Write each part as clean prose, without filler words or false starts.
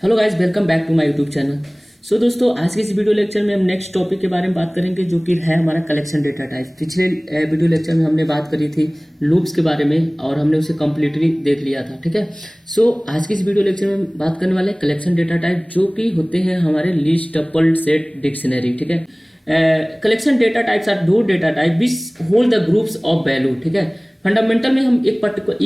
Hello guys, welcome back to my YouTube channel. So दोस्तों, आज के इस वीडियो लेक्चर में हम नेक्स्ट टॉपिक के बारे में बात करेंगे, जो कि है हमारा कलेक्शन डेटा टाइप। पिछले वीडियो लेक्चर में हमने बात करी थी लूप्स के बारे में और हमने उसे कम्प्लीटली देख लिया था। ठीक है। सो आज के इस वीडियो लेक्चर में बात करने वाले कलेक्शन डेटा टाइप, जो कि होते हैं हमारे लिस्ट, टपल, सेट, डिक्शनरी। ठीक है। कलेक्शन डेटा टाइप्स आर दो data type which hold the groups of value. ठीक है। फंडामेंटल में हम एक पर्टिकुलर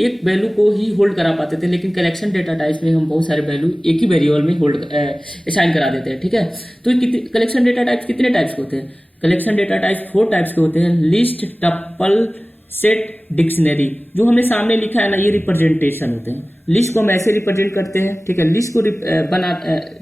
एक वैल्यू को ही होल्ड करा पाते थे, लेकिन कलेक्शन डेटा टाइप्स में हम बहुत सारे वैल्यू एक ही वेरिएबल में होल्ड असाइन करा देते हैं। ठीक है। तो कलेक्शन डेटा टाइप्स कितने टाइप्स के होते हैं? कलेक्शन डेटा टाइप्स 4 टाइप्स के होते हैं: लिस्ट, टपल, सेट, डिक्शनरी। जो हमने सामने लिखा है ना, ये रिप्रेजेंटेशन होते हैं। लिस्ट को हम ऐसे रिप्रेजेंट करते हैं। ठीक है। लिस्ट को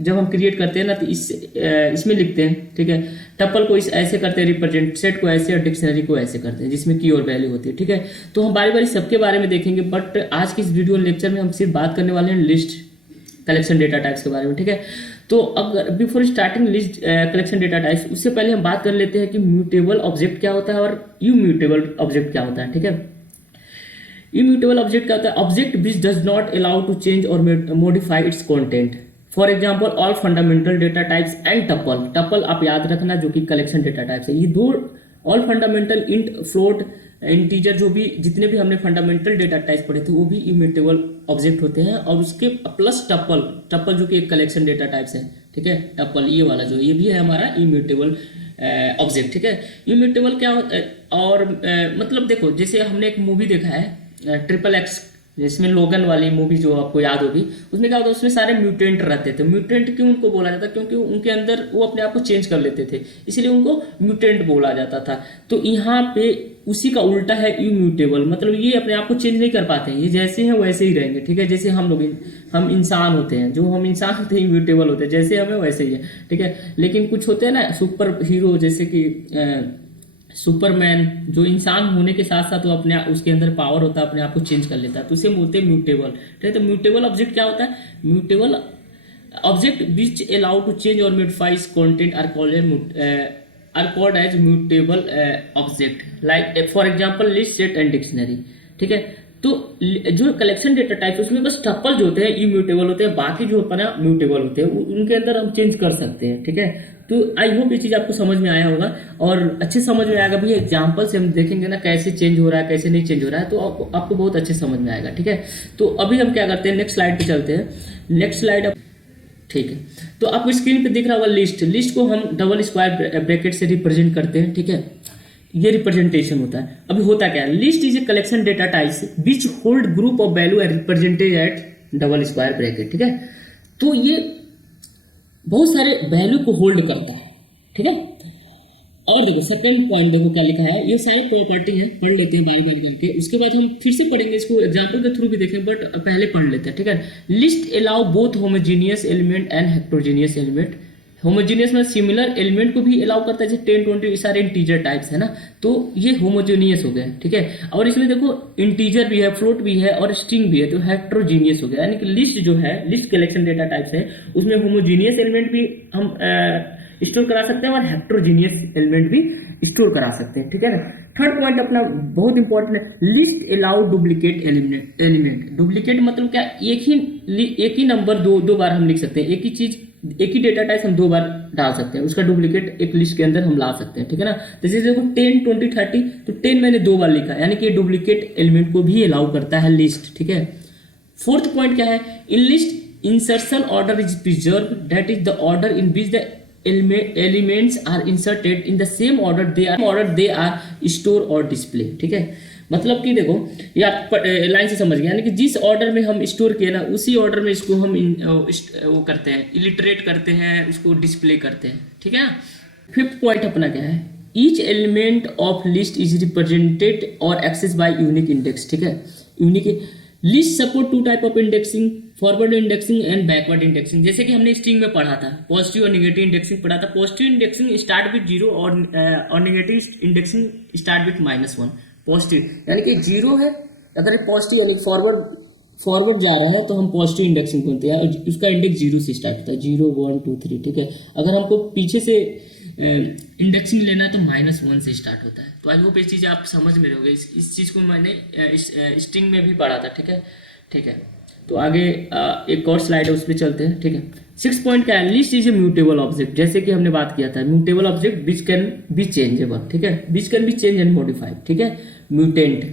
जब हम क्रिएट करते हैं ना, तो इसमें लिखते हैं। ठीक है। टपल को ऐसे करते हैं रिप्रेजेंट, सेट को ऐसे और डिक्शनरी को ऐसे करते हैं, जिसमें की और वैल्यू होती है। ठीक है। तो हम बारी बारी सबके बारे में देखेंगे, बट आज की इस वीडियो लेक्चर में हम सिर्फ बात करने वाले हैं लिस्ट कलेक्शन डेटा टाइप्स के बारे में। ठीक है। तो अगर before starting list collection data types, उससे पहले हम बात कर लेते हैं कि म्यूटेबल ऑब्जेक्ट क्या होता है और इम्यूटेबल ऑब्जेक्ट क्या होता है। ठीक है। इम्यूटेबल ऑब्जेक्ट क्या होता है? Object which does not allow to change और modify its content. For example all fundamental data types and tuple. Tuple आप याद रखना, जो कि कलेक्शन डेटा टाइप्स है। ये दो all fundamental, int, float, integer, जो भी जितने भी हमने फंडामेंटल डेटा टाइप्स पढ़े थे, वो भी इम्यूटेबल ऑब्जेक्ट होते हैं। और उसके प्लस टपल, टपल जो कि एक कलेक्शन डेटा टाइप्स है। ठीक है। टपल ये वाला जो ये भी है हमारा इम्यूटेबल ऑब्जेक्ट। ठीक है। इम्यूटेबल क्या होता है? और मतलब देखो, जैसे हमने एक मूवी देखा है XXX, जिसमें लोगन वाली मूवी जो आपको याद होगी, उसमें क्या होता है, उसमें सारे म्यूटेंट रहते थे। म्यूटेंट क्यों उनको बोला जाता? क्योंकि उनके अंदर वो अपने आप को चेंज कर लेते थे, इसलिए उनको म्यूटेंट बोला जाता था। तो यहाँ पे उसी का उल्टा है इम्यूटेबल, मतलब ये अपने आप को चेंज नहीं कर पाते हैं, ये जैसे हैं वैसे ही रहेंगे। ठीक है। जैसे हम इंसान होते हैं, जो हम इंसान होते हैं इम्यूटेबल होते हैं, जैसे हमें वैसे ही है। ठीक है। लेकिन कुछ होते हैं ना सुपर हीरो, जैसे कि सुपरमैन, जो इंसान होने के साथ साथ वो अपने उसके अंदर पावर होता है, अपने आप को चेंज कर लेता है, तो उसे बोलते हैं म्यूटेबल। ठीक है। तो म्यूटेबल ऑब्जेक्ट क्या होता है? Mutable object which allow to change और modify content are called as mutable object. Like for example list, set and dictionary. ठीक है। तो जो कलेक्शन डेटा टाइप, उसमें बस टपल जो होते हैं इम्यूटेबल होते हैं, बाकी जो अपना म्यूटेबल होते हैं, उनके अंदर हम चेंज कर सकते हैं। ठीक है। तो आई होप ये चीज़ आपको समझ में आया होगा और अच्छे समझ में आएगा भी। एग्जाम्पल से हम देखेंगे ना कैसे चेंज हो रहा है, कैसे नहीं चेंज हो रहा है, तो आपको बहुत अच्छे समझ में आएगा। ठीक है। तो अभी हम क्या करते हैं, नेक्स्ट स्लाइड पे चलते हैं। Next slide. ठीक है। तो आपको स्क्रीन पे दिख रहा होगा लिस्ट। लिस्ट को हम डबल स्क्वायर ब्रैकेट से रिप्रेजेंट करते हैं। ठीक है। ये रिप्रेजेंटेशन होता है। अभी होता क्या है? List is a collection data types which hold group of value and represented at double square bracket. ठीक है। तो ये बहुत सारे वैल्यू को होल्ड करता है। ठीक है। और देखो सेकंड पॉइंट, देखो क्या लिखा है, ये सारी प्रॉपर्टी है, पढ़ लेते हैं बारी बारी करके, उसके बाद हम फिर से पढ़ेंगे इसको, एग्जांपल के थ्रू भी देखें, बट पहले पढ़ लेते हैं। ठीक है। List allow both homogeneous element and heterogeneous element. Homogeneous में सिमिलर एलिमेंट को भी अलाउ करता है, जैसे 10, 20 सारे इंटीजर टाइप्स है ना, तो ये होमोजीनियस हो गया। ठीक है। और इसमें देखो इंटीजर भी है, फ्लोट भी है और स्ट्रिंग भी है, तो हेट्रोजीनियस हो गया। यानी कि लिस्ट जो है, लिस्ट कलेक्शन डेटा टाइप्स है, उसमें होमोजीनियस एलिमेंट भी हम स्टोर करा सकते हैं और हेट्रोजीनियस एलिमेंट भी स्टोर करा सकते हैं। ठीक है ना। थर्ड पॉइंट अपना बहुत इंपॉर्टेंट है, list allow duplicate element. Duplicate मतलब क्या? एक ही नंबर दो बार हम लिख सकते हैं, एक ही डेटा टाइप हम 2 बार डाल सकते हैं, उसका डुप्लीकेट एक लिस्ट के अंदर हम ला सकते हैं। ठीक है ना। जैसे देखो 10, 20, 30, तो 10 मैंने 2 बार लिखा, यानी कि डुप्लीकेट एलिमेंट को भी अलाउ करता है लिस्ट। ठीक है। फोर्थ पॉइंट क्या है? In list insertion order is preserve, that is the order in which the elements are inserted in the same order they are store और display। ठीक है। मतलब कि देखो, ये आप लाइन से समझ गए, यानी कि जिस ऑर्डर में हम स्टोर किए ना, उसी ऑर्डर में इसको हम वो करते हैं, इलिटरेट करते हैं, उसको डिस्प्ले करते हैं। ठीक है। फिफ्थ पॉइंट अपना क्या है? Each element of list is represented और एक्सेस बाय यूनिक इंडेक्स। ठीक है। Unique list support 2 type of indexing, forward indexing and backward indexing. जैसे कि हमने स्ट्रिंग में पढ़ा था, पॉजिटिव और नेगेटिव इंडेक्सिंग पढ़ा था। पॉजिटिव इंडेक्सिंग स्टार्ट विद 0 और negative indexing start with -1। Positive यानी कि 0 है, अगर पॉजिटिव यानी फॉरवर्ड जा रहा है तो हम पॉजिटिव इंडेक्सिंग करते हैं, और उसका इंडेक्स 0 से स्टार्ट होता है, 0, 1, 2, 3। ठीक है। अगर हमको पीछे से इंडेक्सिंग लेना है तो -1 से स्टार्ट होता है। तो आई होप ये चीज़ आप समझ में रहोगे। इस चीज़ को मैंने स्ट्रिंग में भी पढ़ा था। ठीक है। ठीक है। तो आगे एक और स्लाइड है उस पर चलते हैं, ठीक है। 6 पॉइंट क्या है, list is a mutable object, जैसे कि हमने बात किया था mutable object which can be changeable, ठीक है, which can be change and modified, ठीक है। म्यूटेंट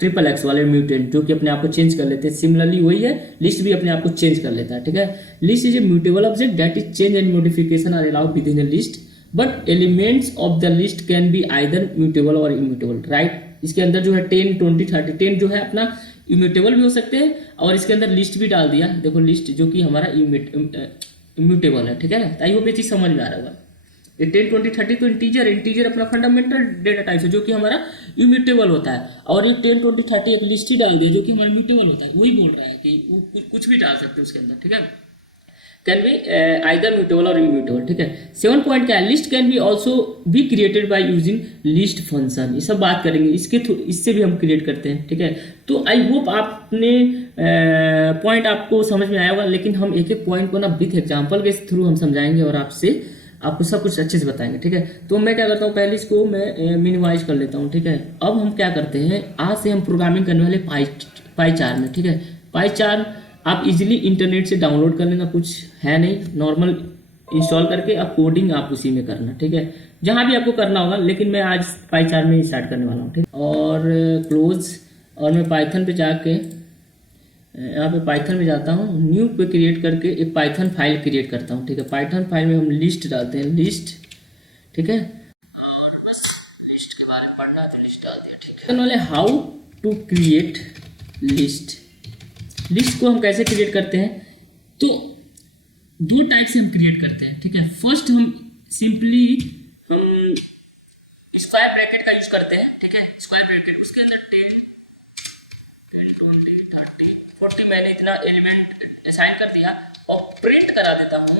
ट्रिपल एक्स वाले म्यूटेंट जो कि अपने आप को चेंज कर लेते हैं, सिमिलरली वही है लिस्ट भी अपने आप को चेंज कर लेता है, ठीक है। List is a mutable object that is change and modification are allowed within a list but elements of the list can be either mutable or immutable, right. इसके अंदर जो है 10, 20, 30, 10 जो है अपना इम्यूटेबल भी हो सकते हैं और इसके अंदर लिस्ट भी डाल दिया, देखो लिस्ट जो कि हमारा इम्यूटेबल है, ठीक है ना। आई होप ये चीज समझ में आ रहा होगा। ये 10, 20, 30 तो इंटीजर अपना फंडामेंटल डेटा टाइप है जो कि हमारा इम्यूटेबल होता है, और ये 10, 20, 30 एक लिस्ट ही डाल दिया जो कि हमारा म्यूटेबल होता है। वही बोल रहा है कि वो कुछ भी डाल सकते हैं उसके अंदर, ठीक है। Can be either mutable or immutable, ठीक है। 7 पॉइंट क्या है, list can B also be created by using list function, ये सब बात करेंगे इसके थ्रू, इससे भी हम क्रिएट करते हैं, ठीक है। तो आई होप आपने पॉइंट आपको समझ में आया होगा, लेकिन हम एक एक पॉइंट को ना विथ एग्जाम्पल के थ्रू हम समझाएंगे और आपको सब कुछ अच्छे से बताएंगे, ठीक है। तो मैं क्या करता हूँ, पहले इसको मैं मिनिमाइज कर लेता हूँ, ठीक है। अब हम क्या करते हैं, आज से हम प्रोग्रामिंग करने वाले पाई चार में, ठीक है। पाई चार आप इजीली इंटरनेट से डाउनलोड कर लेना, कुछ है नहीं, नॉर्मल इंस्टॉल करके आप कोडिंग आप उसी में करना, ठीक है, जहाँ भी आपको करना होगा। लेकिन मैं आज पाई चार में ही स्टार्ट करने वाला हूँ, ठीक है। और क्लोज, और मैं पाइथन पे जाके यहाँ पे पाइथन में जाता हूँ, न्यू पे क्रिएट करके एक पाइथन फाइल क्रिएट करता हूँ, ठीक है। पाइथन फाइल में हम लिस्ट डालते हैं, लिस्ट, ठीक है। और बस लिस्ट के बारे में पढ़ना है तो लिस्ट डालते हैं, ठीक है। वाले how to create list, list को हम कैसे क्रिएट करते हैं, तो दो टाइप से हम क्रिएट करते हैं, ठीक है। फर्स्ट हम सिंपली हम स्क्वायर ब्रैकेट का यूज करते हैं, ठीक है। स्क्वायर ब्रैकेट उसके अंदर 10, 20, 30, 40 मैंने इतना एलिमेंट असाइन कर दिया और प्रिंट करा देता हूँ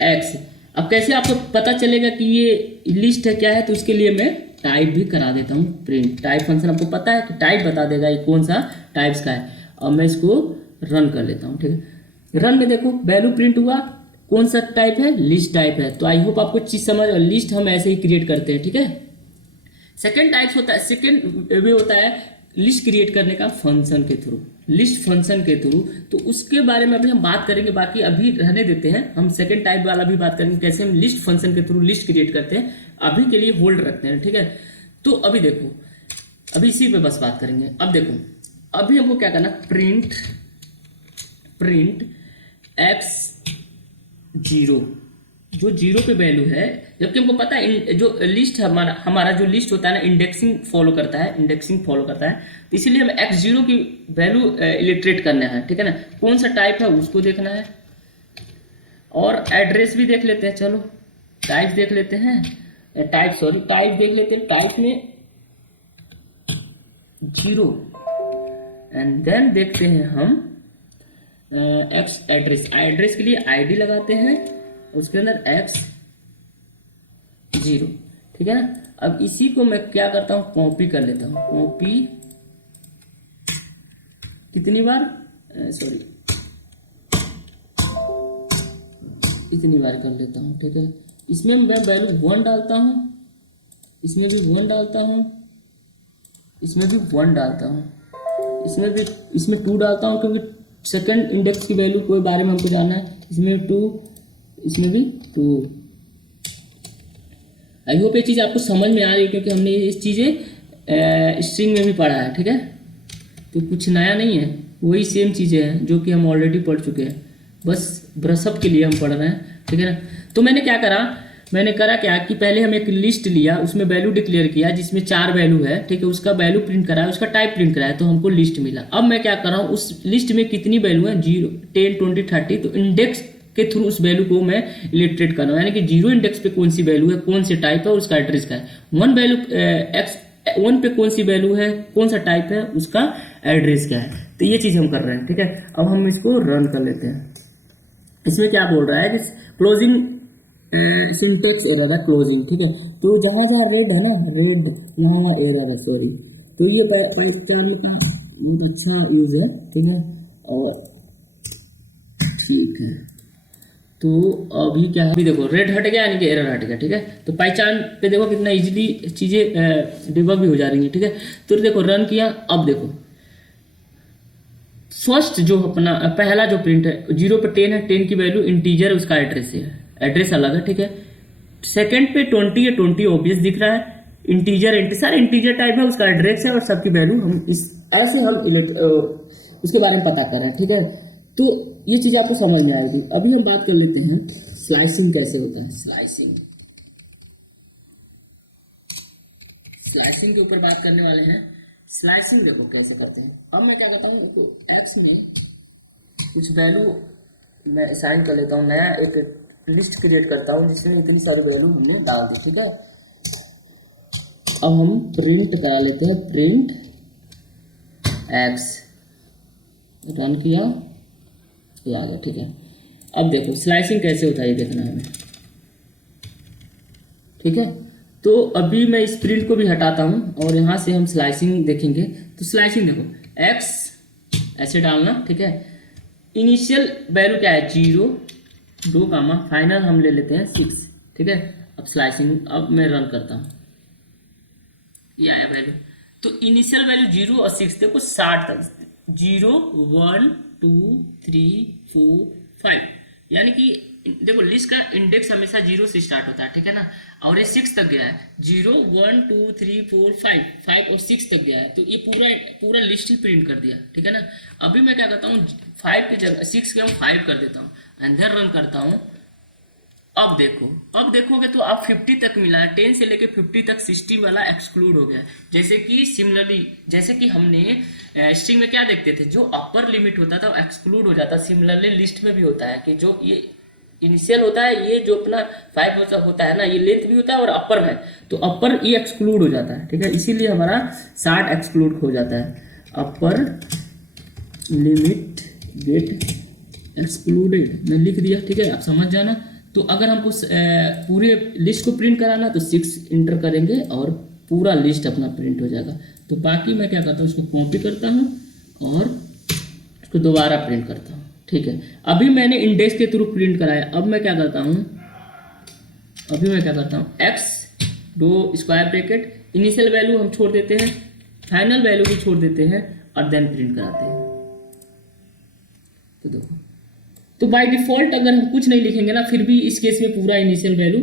एक्स। अब कैसे आपको पता चलेगा कि ये लिस्ट है क्या है, तो उसके लिए मैं टाइप भी करा देता हूँ, प्रिंट टाइप फंक्शन आपको पता है कि टाइप बता देगा ये कौन सा टाइप्स का है। अब मैं इसको रन कर लेता हूँ, ठीक है। रन में देखो वैल्यू प्रिंट हुआ, कौन सा टाइप है, लिस्ट टाइप है। तो आई होप आपको चीज समझ, लिस्ट हम ऐसे ही क्रिएट करते हैं, ठीक है। सेकेंड टाइप्स होता है, सेकेंड वे होता है लिस्ट क्रिएट करने का फंक्शन के थ्रू, लिस्ट फंक्शन के थ्रू। तो उसके बारे में अभी हम बात करेंगे, बाकी अभी रहने देते हैं, हम सेकेंड टाइप वाला भी बात करेंगे कैसे हम लिस्ट फंक्शन के थ्रू लिस्ट क्रिएट करते हैं। अभी के लिए होल्ड रखते हैं, ठीक है। तो अभी देखो, अभी इसी पे बस बात करेंगे। अब देखो, अभी हमको क्या करना, प्रिंट x 0, जो 0 पे वैल्यू है, जबकि हमको पता है जो लिस्ट हमारा जो लिस्ट होता है ना, इंडेक्सिंग फॉलो करता है, तो इसीलिए हमें x0 की वैल्यू इलिटरेट करना है, ठीक है ना। कौन सा टाइप है उसको देखना है, और एड्रेस भी देख लेते हैं, चलो टाइप देख लेते हैं, टाइप देख लेते हैं। टाइप में 0 एंड देन देखते हैं हम एक्स एड्रेस के लिए आईडी लगाते हैं, उसके अंदर x0, ठीक है ना। अब इसी को मैं क्या करता हूँ, कॉपी कर लेता हूँ, कॉपी कितनी बार, सॉरी इतनी बार कर लेता हूँ, ठीक है। इसमें मैं वैल्यू 1 डालता हूँ, इसमें भी 1 डालता हूँ, इसमें भी 1 डालता हूँ, इसमें 2 डालता हूँ, क्योंकि सेकंड इंडेक्स की वैल्यू के बारे में हमको जानना है। इसमें 2, इसमें भी 2। आई होप ये चीज़ आपको समझ में आ रही है, क्योंकि हमने ये चीज़ें स्ट्रिंग में भी पढ़ा है, ठीक है। तो कुछ नया नहीं है, वही सेम चीज़ें हैं जो कि हम ऑलरेडी पढ़ चुके हैं, बस ब्रशअप के लिए हम पढ़ रहे हैं, ठीक है ना। तो मैंने करा क्या कि पहले हम एक लिस्ट लिया, उसमें वैल्यू डिक्लेयर किया जिसमें 4 वैल्यू है, ठीक है। उसका वैल्यू प्रिंट कराया, उसका टाइप प्रिंट कराया, तो हमको लिस्ट मिला। अब मैं क्या कर रहा हूँ, उस लिस्ट में कितनी वैल्यू है, 0, 10, 20, 30, तो इंडेक्स के थ्रू उस वैल्यू को मैं इलिटरेट कर रहा हूँ, यानी कि 0 इंडेक्स पे कौन सी वैल्यू है, कौन से टाइप है और उसका एड्रेस का है। 1 पे कौन सी वैल्यू है, कौन सा टाइप है, उसका एड्रेस क्या है। तो ये चीज़ हम कर रहे हैं, ठीक है। अब हम इसको रन कर लेते हैं। इसमें क्या बोल रहा है कि क्लोजिंग सिंटेक्स एरर है, क्लोजिंग, ठीक है। तो जहाँ जहाँ रेड है ना, रेड यहाँ एरर है, सॉरी। तो ये पहचान का बहुत अच्छा यूज है, ठीक है। और ठीक है, तो अभी क्या है, अभी देखो रेड हट गया, यानी कि एरर हट गया, ठीक है। तो पहचान पे देखो कितना इजीली चीज़ें डिबग भी हो जा रही हैं, ठीक है। तो देखो रन किया, अब देखो फर्स्ट जो अपना पहला जो प्रिंट है 0 पे 10 है, 10 की वैल्यू इंटीजर है, उसका एड्रेस है, एड्रेस अलग है, ठीक है। सेकंड पे 20 है, 20 ऑब्वियस दिख रहा है, इंटीजर सारे इंटीजर टाइप है, उसका एड्रेस है और सबकी वैल्यू हम इस ऐसे हम उसके बारे में पता कर रहे हैं, ठीक है। तो ये चीज़ आपको समझ में आएगी। अभी हम बात कर लेते हैं स्लाइसिंग कैसे होता है। स्लाइसिंग के ऊपर बात करने वाले हैं। स्लाइसिंग देखो कैसे करते हैं। अब मैं क्या करता हूँ, तो एक्स में कुछ वैल्यू मैं असाइन कर लेता हूँ, नया एक लिस्ट क्रिएट करता हूँ जिसमें इतनी सारी वैल्यू हमने डाल दी, ठीक है। अब हम प्रिंट करा लेते हैं, प्रिंट एक्स, रन किया, ये आ गया, ठीक है। अब देखो स्लाइसिंग कैसे होता है ये देखना है हमें, ठीक है। तो अभी मैं इस प्रिंट को भी हटाता हूँ और यहाँ से हम स्लाइसिंग देखेंगे। तो स्लाइसिंग देखो एक्स ऐसे डालना, ठीक है। इनिशियल वैल्यू क्या है 0, 2 कामा, फाइनल हम ले लेते हैं 6, ठीक है। अब स्लाइसिंग, अब मैं रन करता हूँ, ये आया वैल्यू। तो इनिशियल वैल्यू 0 और 6 देखो 60 तक, 0 1 2 3 4 5, यानी कि देखो लिस्ट का इंडेक्स हमेशा 0 से स्टार्ट होता है, ठीक है ना। और ये 6 तक गया है, 0 1 2 3 4 5 और 6 तक गया है, तो ये पूरा लिस्ट ही प्रिंट कर दिया, ठीक है ना। अभी मैं क्या करता हूँ 5 की जगह 6 के हम 5 कर देता हूँ, एंड देन रन करता हूँ। अब देखोगे तो आप 50 तक मिला है, 10 से लेके 50 तक 60 वाला एक्सक्लूड हो गया। जैसे कि सिमिलरली, जैसे कि हमने स्ट्रिंग में क्या देखते थे, जो अपर लिमिट होता था वो एक्सक्लूड हो जाता, सिमिलरली लिस्ट में भी होता है कि जो ये इनिशियल होता है, ये जो अपना 5 होता है ना, ये लेंथ भी होता है और अपर में, तो अपर ये एक्सक्लूड हो जाता है, ठीक है। इसीलिए हमारा 60 एक्सक्लूड हो जाता है, अपर लिमिट गेट एक्सक्लूडेड, मैं लिख दिया, ठीक है। आप समझ जाना। तो अगर हमको पूरे लिस्ट को प्रिंट कराना तो 6 इंटर करेंगे और पूरा लिस्ट अपना प्रिंट हो जाएगा। तो बाकी मैं क्या करता हूँ, उसको कॉपी करता हूँ और उसको दोबारा प्रिंट करता हूँ, ठीक है। अभी मैंने इंडेक्स के थ्रू प्रिंट कराया। अब मैं क्या करता हूँ, x 2 square bracket, initial value हम छोड़ देते हैं, फाइनल वैल्यू भी छोड़ देते हैं और देन प्रिंट कराते हैं। तो देखो, तो बाय डिफॉल्ट अगर हम कुछ नहीं लिखेंगे ना, फिर भी इस केस में पूरा इनिशियल वैल्यू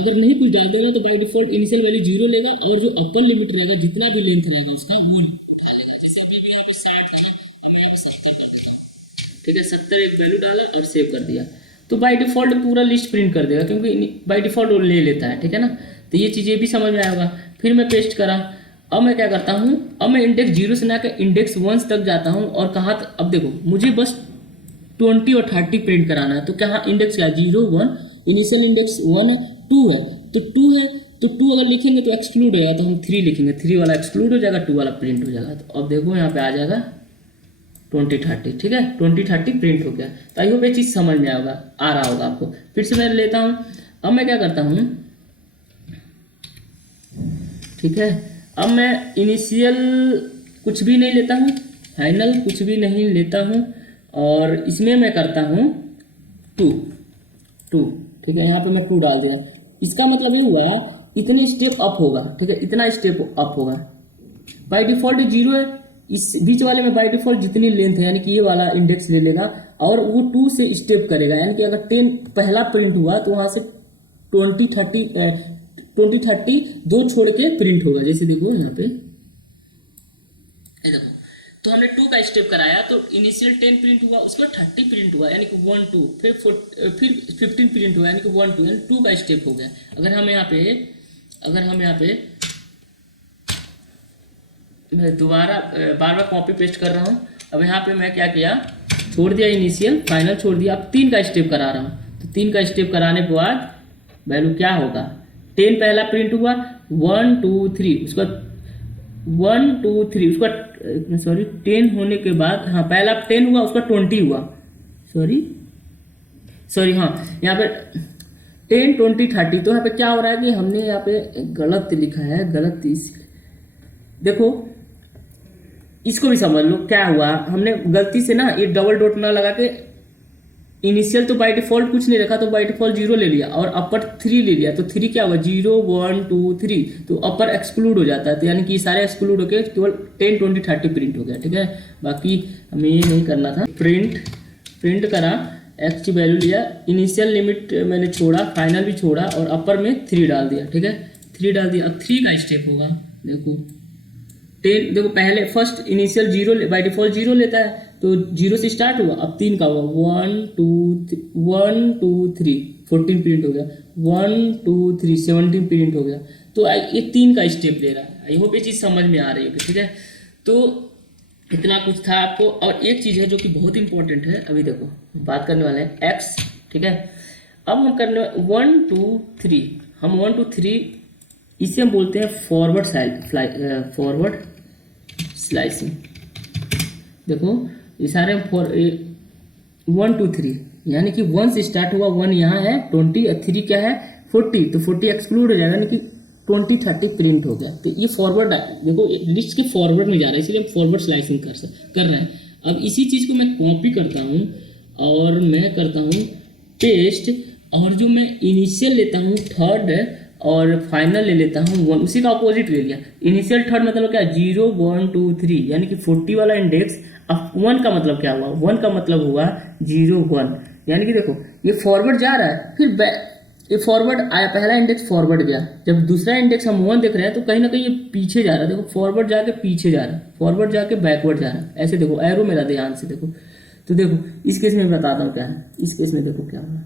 अगर नहीं कुछ डाल देगा तो बाय डिफॉल्ट इनिशियल वैल्यू 0 लेगा और जो अपर लिमिट रहेगा जितना भी लेंथ रहेगा उसका वो उठा लेगा। जैसे अभी भी यहाँ पे 60 है, हम यहाँ पे 70 कर देगा, ठीक है। 70 एक वैल्यू डाला और सेव कर दिया, तो बाय डिफॉल्ट पूरा लिस्ट प्रिंट कर देगा, क्योंकि बाय डिफॉल्ट वो ले लेता है, ठीक है ना। तो ये चीज़ ये भी समझ में आएगा। फिर मैं पेस्ट करा। अब मैं क्या करता हूँ, अब मैं इंडेक्स 0 से ना कर इंडेक्स 1 तक जाता हूँ और कहाँ तक, अब देखो मुझे बस 20 और 30 प्रिंट कराना है। तो क्या इंडेक्स क्या 0 1, इनिशियल इंडेक्स 1 है, 2 है, तो 2 है, तो 2 अगर लिखेंगे तो एक्सक्लूड होगा, तो हम 3 लिखेंगे, 3 वाला एक्सक्लूड हो जाएगा, 2 वाला प्रिंट हो जाएगा। तो अब देखो यहाँ पे आ जाएगा 20 30, ठीक है, 20 30 प्रिंट हो गया। तो आई होप ये चीज़ समझ में आ रहा होगा आपको। फिर से मैं लेता हूँ। अब मैं क्या करता हूँ, ठीक है, अब मैं इनिशियल कुछ भी नहीं लेता हूँ, फाइनल कुछ भी नहीं लेता हूँ, और इसमें मैं करता हूँ 2, ठीक है। यहाँ पे मैं 2 डाल दिया। इसका मतलब ये हुआ इतनी स्टेप अप होगा, ठीक है, इतना स्टेप अप होगा। बाय डिफॉल्ट 0 है, इस बीच वाले में बाय डिफॉल्ट जितनी लेंथ है, यानी कि ये वाला इंडेक्स ले लेगा और वो 2 से स्टेप करेगा, यानी कि अगर 10 पहला प्रिंट हुआ तो वहाँ से 20 30 2 छोड़ के प्रिंट होगा। जैसे देखो यहाँ पे देखो, तो हमने 2 का स्टेप कराया, तो इनिशियल 10 प्रिंट हुआ, उसके बाद 30 प्रिंट हुआ, यानी कि 1 2, फिर 15 प्रिंट हुआ, यानी कि 1 2, यानी 2 का स्टेप हो गया। अगर हम यहाँ पे मैं दोबारा बार बार कॉपी पेस्ट कर रहा हूँ। अब यहाँ पे मैं क्या किया, छोड़ दिया इनिशियल, फाइनल छोड़ दिया, अब 3 का स्टेप करा रहा हूँ। तो 3 का स्टेप कराने के बाद वैल्यू क्या होगा, 10 पहला प्रिंट हुआ, 1 2 3, उसका 1 2 3, उसका सॉरी 10 होने के बाद, हाँ पहला 10 हुआ, उसका 20 हुआ, सॉरी हाँ, यहाँ पे 10 20 30। तो यहाँ पे क्या हो रहा है कि हमने यहाँ पे गलत लिखा है, गलत देखो इसको भी समझ लो क्या हुआ। हमने गलती से ना ये डबल डॉट ना लगा के इनिशियल तो बाय डिफॉल्ट कुछ नहीं रखा, तो बाय डिफॉल्ट 0 ले लिया, और अपर 3 ले लिया, तो 3 क्या होगा 0 1 2 3, तो अपर एक्सक्लूड हो जाता है, तो यानी कि सारे एक्सक्लूड होके केवल 10 20 30 प्रिंट हो गया। ठीक है, बाकी हमें ये नहीं करना था। प्रिंट करा, एक्स की वैल्यू लिया, इनिशियल लिमिट मैंने छोड़ा, फाइनल भी छोड़ा, और अपर में 3 डाल दिया। ठीक है, 3 डाल दिया। अब 3 का स्टेप होगा, देखो 10, देखो पहले फर्स्ट इनिशियल 0 बाय डिफॉल्ट 0 लेता है, तो 0 से स्टार्ट हुआ, अब 3 का हुआ 1 2 3 14 प्रिंट हो गया, 1 2 3 17 प्रिंट हो गया। तो ये 3 का स्टेप ले रहा है। आई होप ये चीज़ समझ में आ रही होगी। ठीक है, तो इतना कुछ था आपको। और एक चीज़ है जो कि बहुत इंपॉर्टेंट है, अभी देखो बात करने वाले हैं एक्स। ठीक है, अब हम करने 1 2 3, हम 1 2 3 इसे हम बोलते हैं फॉरवर्ड स्लाइसिंग। देखो ये सारे 1 2 3, यानी कि 1 से स्टार्ट हुआ, 1 यहाँ है 20, 3 क्या है 40, तो 40 एक्सक्लूड हो जाएगा, यानी कि 20 30 प्रिंट हो गया। तो ये फॉरवर्ड, देखो लिस्ट के फॉरवर्ड में जा रहा है, इसलिए हम फॉरवर्ड स्लाइसिंग कर रहे हैं। अब इसी चीज़ को मैं कॉपी करता हूँ और मैं करता हूँ पेस्ट, और जो मैं इनिशियल लेता हूँ थर्ड और फाइनल ले लेता हूँ 1, उसी का अपोजिट ले लिया। इनिशियल थर्ड मतलब क्या 0 1 2 3, यानी कि 40 वाला इंडेक्स। अब 1 का मतलब क्या हुआ, 1 का मतलब हुआ 0 1, यानी कि देखो ये फॉरवर्ड जा रहा है, फिर ये फॉरवर्ड आया, पहला इंडेक्स फॉरवर्ड गया, जब दूसरा इंडेक्स हम 1 देख रहे हैं तो कहीं ना कहीं ये पीछे जा रहा है। देखो फॉरवर्ड जाके पीछे जा रहा है, फॉरवर्ड जाके बैकवर्ड जा रहा है, ऐसे देखो एरो मेरा ध्यान से देखो। तो देखो इस केस में बताता हूँ क्या है, इस केस में देखो क्या हुआ,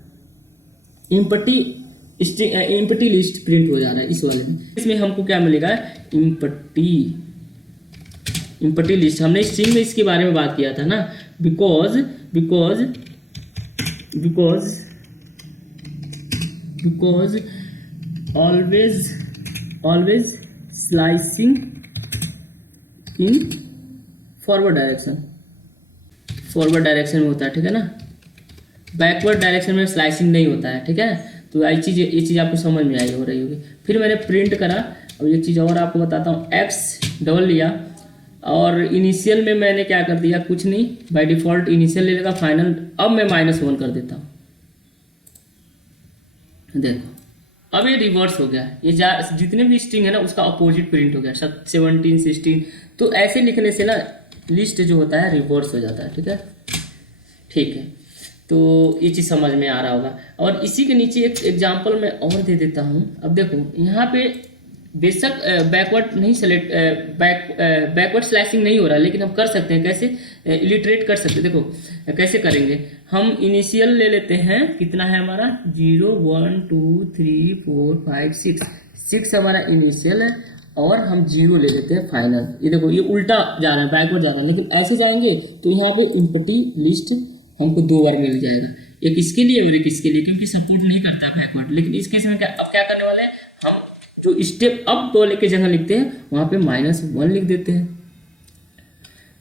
इम्पटी लिस्ट प्रिंट हो जा रहा है इस वाले में। इसमें हमको क्या मिलेगा, इम्पटी लिस्ट। हमने स्ट्रिंग में इसके बारे में बात किया था ना, because always slicing in forward direction में होता है। ठीक है ना, बैकवर्ड डायरेक्शन में स्लाइसिंग नहीं होता है। ठीक है, तो ये चीज़ आपको समझ में आई हो रही होगी। फिर मैंने प्रिंट करा। अब एक चीज़ और आपको बताता हूँ, एक्स डबल लिया, और इनिशियल में मैंने क्या कर दिया, कुछ नहीं, बाय डिफॉल्ट इनिशियल ले लेगा, फाइनल अब मैं -1 कर देता हूँ। देखो अब ये रिवर्स हो गया, ये जितने भी स्ट्रिंग है ना उसका अपोजिट प्रिंट हो गया, 17 16। तो ऐसे लिखने से ना लिस्ट जो होता है रिवर्स हो जाता है। ठीक है, तो ये चीज़ समझ में आ रहा होगा। और इसी के नीचे एक एग्जांपल मैं और दे देता हूँ। अब देखो यहाँ पे बेशक बैकवर्ड स्लाइसिंग नहीं हो रहा, लेकिन हम कर सकते हैं कैसे, इलिटरेट कर सकते हैं। देखो कैसे करेंगे, हम इनिशियल ले लेते हैं, कितना है हमारा 0 1 2 3 4 5 6 हमारा इनिशियल है, और हम 0 ले लेते हैं फाइनल। ये देखो ये उल्टा जा रहा है, बैकवर्ड जा रहा है, लेकिन ऐसे जाएंगे तो यहाँ पे इम्पटी लिस्ट हमको 2 बार मिल जाएगा, एक इसके लिए और एक इसके लिए, क्योंकि सपोर्ट नहीं करता बैकवर्ड। लेकिन इस केस में अब क्या करने वाले हैं, हम जो स्टेप अप वाले की जगह लिखते हैं वहाँ पे -1 लिख देते हैं,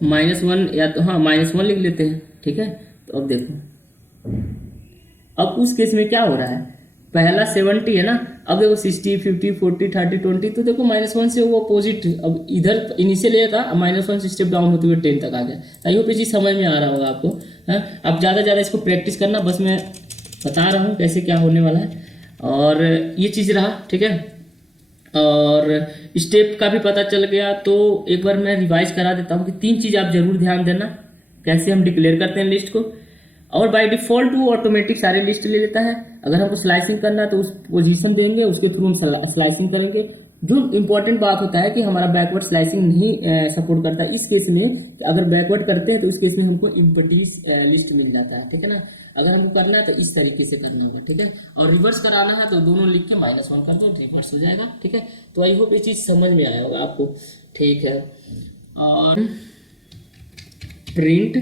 -1, या तो हाँ -1 लिख लेते हैं। ठीक है, तो अब देखो अब उस केस में क्या हो रहा है, पहला 70 है ना, अब देखो 60 50 40 30 20, तो देखो -1 से वो अपोजिट, अब इधर इनिशियल ये था, -1 से स्टेप डाउन होते हुए 10 तक आ गया। आई होप ये चीज़ समझ में आ रहा होगा आपको। हाँ, अब ज़्यादा इसको प्रैक्टिस करना, बस मैं बता रहा हूँ कैसे क्या होने वाला है। और ये चीज़ रहा। ठीक है, और स्टेप का भी पता चल गया। तो एक बार मैं रिवाइज करा देता हूँ कि 3 चीज़ आप जरूर ध्यान देना, कैसे हम डिक्लेयर करते हैं लिस्ट को। और बाय डिफॉल्ट वो ऑटोमेटिक सारे लिस्ट ले लेता है। अगर हमको स्लाइसिंग करना है तो उस पोजीशन देंगे, उसके थ्रू हम स्लाइसिंग करेंगे। जो इंपॉर्टेंट बात होता है कि हमारा बैकवर्ड स्लाइसिंग नहीं सपोर्ट करता है, इस केस में अगर बैकवर्ड करते हैं तो इस केस में हमको इम्पटीज लिस्ट मिल जाता है। ठीक है ना, अगर हमको करना है तो इस तरीके से करना होगा। ठीक है, और रिवर्स कराना है तो दोनों लिख के -1 कर दो, रिवर्स हो जाएगा। ठीक है, तो आई होप ये चीज़ समझ में आया होगा आपको। ठीक है, और प्रिंट,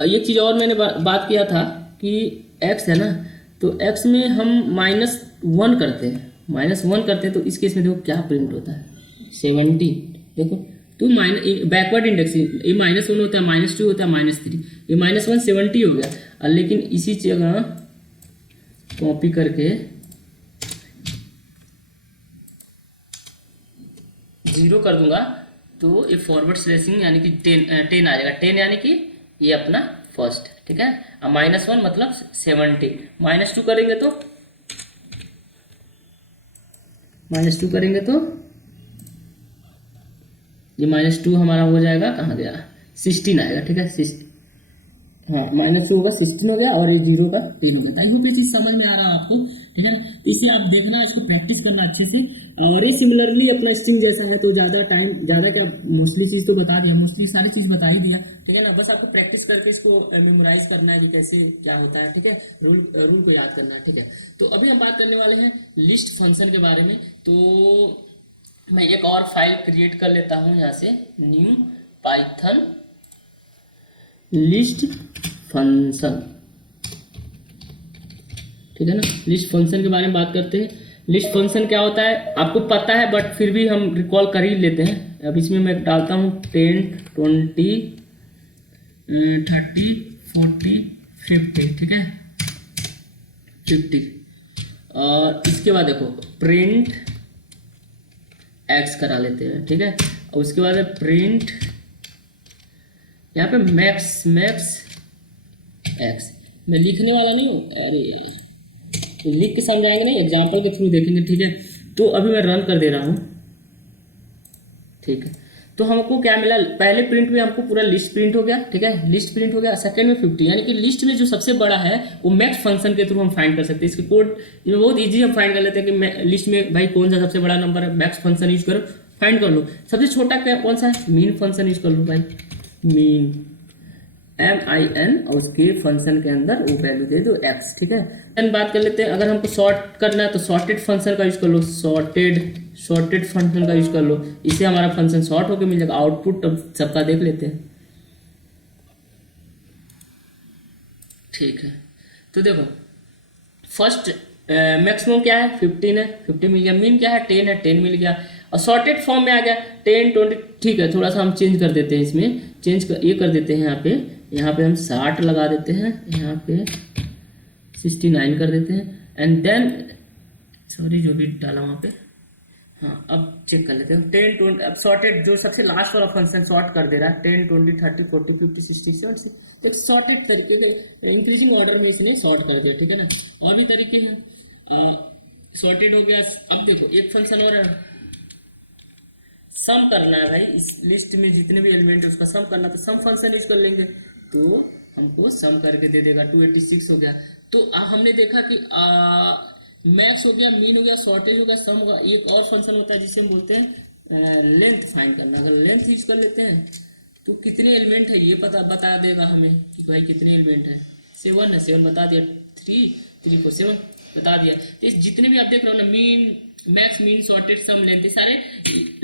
एक चीज़ और मैंने बात किया था कि x है ना, तो x में हम -1 करते हैं, -1 करते हैं, तो इस केस में देखो क्या प्रिंट होता है 70। देखो तो बैकवर्ड इंडेक्स ये -1 होता है, -2 होता है, -3, ये -1 70 हो गया। लेकिन इसी जगह कॉपी करके 0 कर दूंगा तो ये फॉरवर्ड स्लैशिंग यानी कि 10 आ जाएगा। 10 यानी कि ये अपना फर्स्ट, ठीक है। अब -1 मतलब 70, -2 करेंगे तो ये -2 हमारा हो जाएगा, कहाँ गया, 16 आएगा, ठीक है। हाँ, -2 होगा 16 हो गया, और ये 0 का 10 हो गया। आई होप ये चीज़ समझ में आ रहा है आपको, ठीक है ना। तो इसे आप देखना, इसको प्रैक्टिस करना अच्छे से। और ये सिमिलरली अपना स्ट्रिंग जैसा है, तो ज़्यादा क्या, मोस्टली चीज़ तो बता दिया, मोस्टली सारी चीज़ बता ही दिया, ठीक है ना। बस आपको प्रैक्टिस करके इसको मेमोराइज करना है कि कैसे क्या होता है, ठीक है। रूल को याद करना है, ठीक है। तो अभी हम बात करने वाले हैं लिस्ट फंक्शन के बारे में। तो मैं एक और फाइल क्रिएट कर लेता हूँ यहाँ से, न्यू पाइथन लिस्ट फंक्शन, ठीक है ना। लिस्ट फंक्शन के बारे में बात करते हैं। लिस्ट फंक्शन क्या होता है आपको पता है, बट फिर भी हम रिकॉल कर ही लेते हैं। अब इसमें मैं डालता हूँ 10, 20, 30, 40, 50, ठीक है, 50। और इसके बाद देखो प्रिंट एक्स करा लेते हैं, ठीक है। और उसके बाद प्रिंट यहाँ पे मैक्स एक्स, मैं लिखने वाला नहीं हूँ, अरे लिख के समझाएंगे नहीं, एग्जाम्पल के थ्रू देखेंगे, ठीक है। तो अभी मैं रन कर दे रहा हूँ, ठीक है। तो हमको क्या मिला, पहले प्रिंट में हमको पूरा लिस्ट प्रिंट हो गया, ठीक है, लिस्ट प्रिंट हो गया। सेकंड में 50, यानी कि लिस्ट में जो सबसे बड़ा है वो मैक्स फंक्शन के थ्रू हम फाइंड कर सकते हैं। इसके कोड ये बहुत इजी हम फाइंड कर लेते हैं कि लिस्ट में भाई कौन सा सबसे बड़ा नंबर है, मैक्स फंक्शन यूज करो, फाइंड कर लो। सबसे छोटा क्या कौन सा है, मीन फंक्शन यूज कर लो भाई, मीन MIN, और उसके फंक्शन के अंदर वो वैल्यू दे दो x, ठीक है। देन बात कर लेते हैं, अगर हमको सॉर्ट करना है तो सॉर्टेड फंक्शन का यूज कर लो, सॉर्टेड फंक्शन का यूज कर लो। इससे हमारा फंक्शन सॉर्ट होकर मिल जाएगा। आउटपुट अब सबका देख लेते हैं, ठीक है। तो देखो फर्स्ट मैक्सिमम क्या है, 15 है, 50 मिल गया। मीन क्या है, 10 है, 10 मिल गया। और सॉर्टेड फॉर्म में आ गया 10, 20, ठीक है। थोड़ा सा हम चेंज कर देते हैं, इसमें ये कर देते हैं, यहाँ पे हम 60 लगा देते हैं, यहाँ पे 69 कर देते हैं। एंड देन सॉरी जो भी डाला वहाँ पे, हाँ अब चेक कर लेते हैं 10, 20। अब सॉर्टेड जो सबसे लास्ट वाला फंक्शन सॉर्ट कर दे रहा है 10, 20, 30, 40, 50, 60, 70। तो एक सॉर्टेड तरीके के इंक्रीजिंग ऑर्डर में इसने सॉर्ट कर दिया, ठीक है ना। और भी तरीके हैं, सॉर्टेड हो गया। अब देखो एक फंक्शन और है, सम करना है भाई, इस लिस्ट में जितने भी एलिमेंट है उसका सम करना, तो सम फंक्शन यूज कर लेंगे, तो हमको सम करके दे देगा। 286 हो गया। तो हमने देखा कि मैक्स हो गया, मीन हो गया, शॉर्टेज हो गया, सम होगा। एक और फंक्शन होता है जिसे हम बोलते हैं लेंथ फाइंड करना। अगर लेंथ यूज कर लेते हैं तो कितने एलिमेंट है ये बता देगा हमें कि भाई कितने एलिमेंट है। 7 है, 7 बता दिया, 3, 3, 4, 7 बता दिया। तो इस जितने भी आप देख रहे हो ना, मीन, मैक्स, मीन, सॉर्टेड, सम, लेंथ, सारे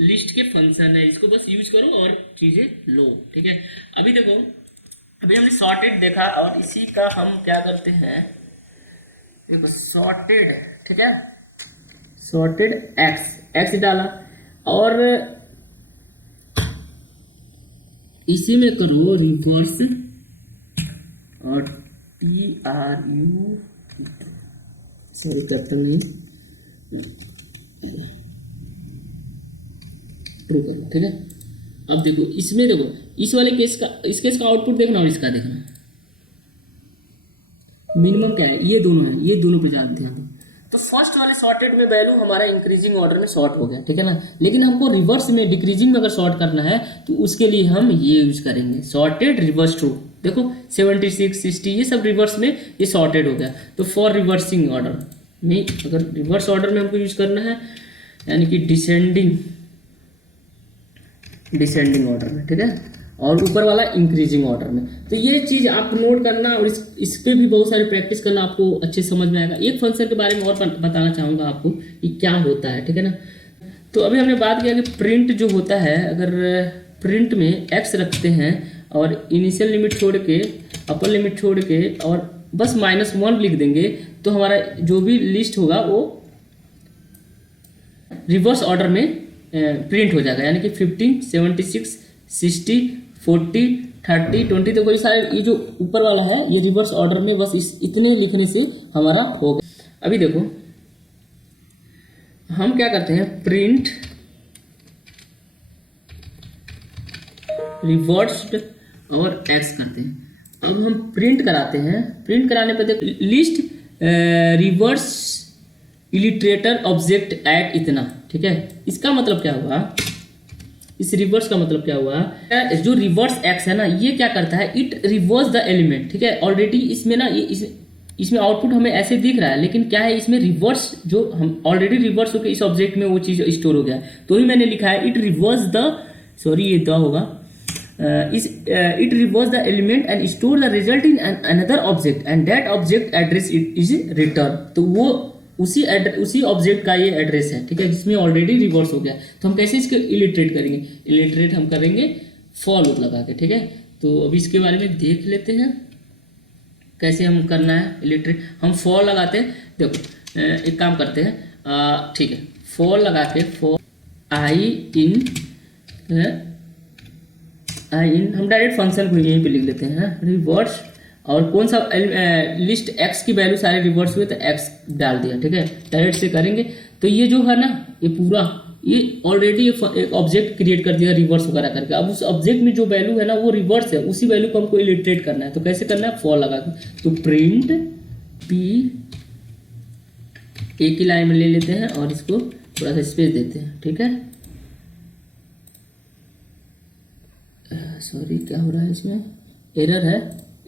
लिस्ट के फंक्शन है। इसको बस यूज करो और चीजें लो, ठीक है। अभी देखो, अभी हमने सॉर्टेड देखा, और इसी का हम क्या करते हैं, देखो सॉर्टेड, ठीक है, सॉर्टेड एक्स डाला, और इसी में करो रिवर्स, और TRU, सॉरी कैपिटल नहीं, ठीक है। अब देखो इसमें, देखो इस वाले केस का, इस केस का आउटपुट देखना और इसका देखना, मिनिमम क्या है, ये दोनों है, ये दोनों पे जानते हैं। तो फर्स्ट वाले सॉर्टेड में वैल्यू हमारा इंक्रीजिंग ऑर्डर में सॉर्ट हो गया, ठीक है ना। लेकिन हमको रिवर्स में, डिक्रीजिंग में अगर सॉर्ट करना है तो उसके लिए हम ये यूज करेंगे, सॉर्टेड रिवर्स टू। देखो 76, 60 ये सब रिवर्स में ये सॉर्टेड हो गया। तो फॉर रिवर्सिंग ऑर्डर में, अगर रिवर्स ऑर्डर में हमको यूज करना है, यानी कि डिसेंडिंग ऑर्डर में, ठीक है, और ऊपर वाला इंक्रीजिंग ऑर्डर में। तो ये चीज़ आप नोट करना, और इस पे भी बहुत सारी प्रैक्टिस करना, आपको अच्छे समझ में आएगा। एक फंक्शन के बारे में और बताना चाहूँगा आपको कि क्या होता है, ठीक है ना। तो अभी हमने बात किया कि प्रिंट जो होता है, अगर प्रिंट में एक्स रखते हैं और इनिशियल लिमिट छोड़ के, अपर लिमिट छोड़ के, और बस -1 लिख देंगे, तो हमारा जो भी लिस्ट होगा वो रिवर्स ऑर्डर में प्रिंट हो जाएगा। यानी कि 15, 76, 60, 40, 30, 20, तो कोई सारे ये जो ऊपर वाला है ये रिवर्स ऑर्डर में बस इतने लिखने से हमारा होगा। अभी देखो हम क्या करते हैं, प्रिंट रिवर्स्ड और एक्स करते हैं। अब हम प्रिंट कराते हैं। प्रिंट कराने पर देखो लिस्ट रिवर्स इलिटरेटर ऑब्जेक्ट एट इतना, ठीक है। इसका मतलब क्या हुआ, इस रिवर्स का मतलब क्या हुआ, जो रिवर्स एक्स है ना, ये क्या करता है, इट रिवर्स द एलिमेंट, ठीक है। ऑलरेडी इसमें ना ये इसमें आउटपुट हमें ऐसे दिख रहा है, लेकिन क्या है इसमें रिवर्स, जो हम ऑलरेडी रिवर्स होकर इस ऑब्जेक्ट में वो चीज़ स्टोर हो गया है। तो ही मैंने लिखा है इट रिवर्स द, सॉरी ये द होगा, इस it reverse the element and store the result in another object and that object address is return. तो वो उसी ऑब्जेक्ट का ये एड्रेस है, ठीक है, जिसमें ऑलरेडी रिवर्स हो गया। तो हम कैसे इसको इलिटरेट करेंगे, इलिटरेट हम करेंगे फॉर लूप लगा के, ठीक है। तो अभी इसके बारे में देख लेते हैं कैसे हम करना है इलिटरेट। हम फॉर लगाते हैं, देखो एक काम करते हैं, ठीक है, फॉर लगा के फॉर आई इन हम डायरेक्ट फंक्शन को यहीं पे लिख लेते हैं रिवर्स, और कौन सा लिस्ट एक्स की वैल्यू सारे रिवर्स हुए तो एक्स डाल दिया, ठीक है। डायरेक्ट से करेंगे तो ये जो है ना, ये पूरा ये ऑलरेडी एक ऑब्जेक्ट क्रिएट कर दिया रिवर्स वगैरह करके। अब उस ऑब्जेक्ट में जो वैल्यू है ना वो रिवर्स है, उसी वैल्यू को हमको इलिटरेट करना है। तो कैसे करना है, फॉर लगा के, तो प्रिंट पी एक ही लाइन में ले लेते हैं और इसको थोड़ा सा स्पेस देते हैं, ठीक है। सॉरी क्या हो रहा है, इसमें एरर है।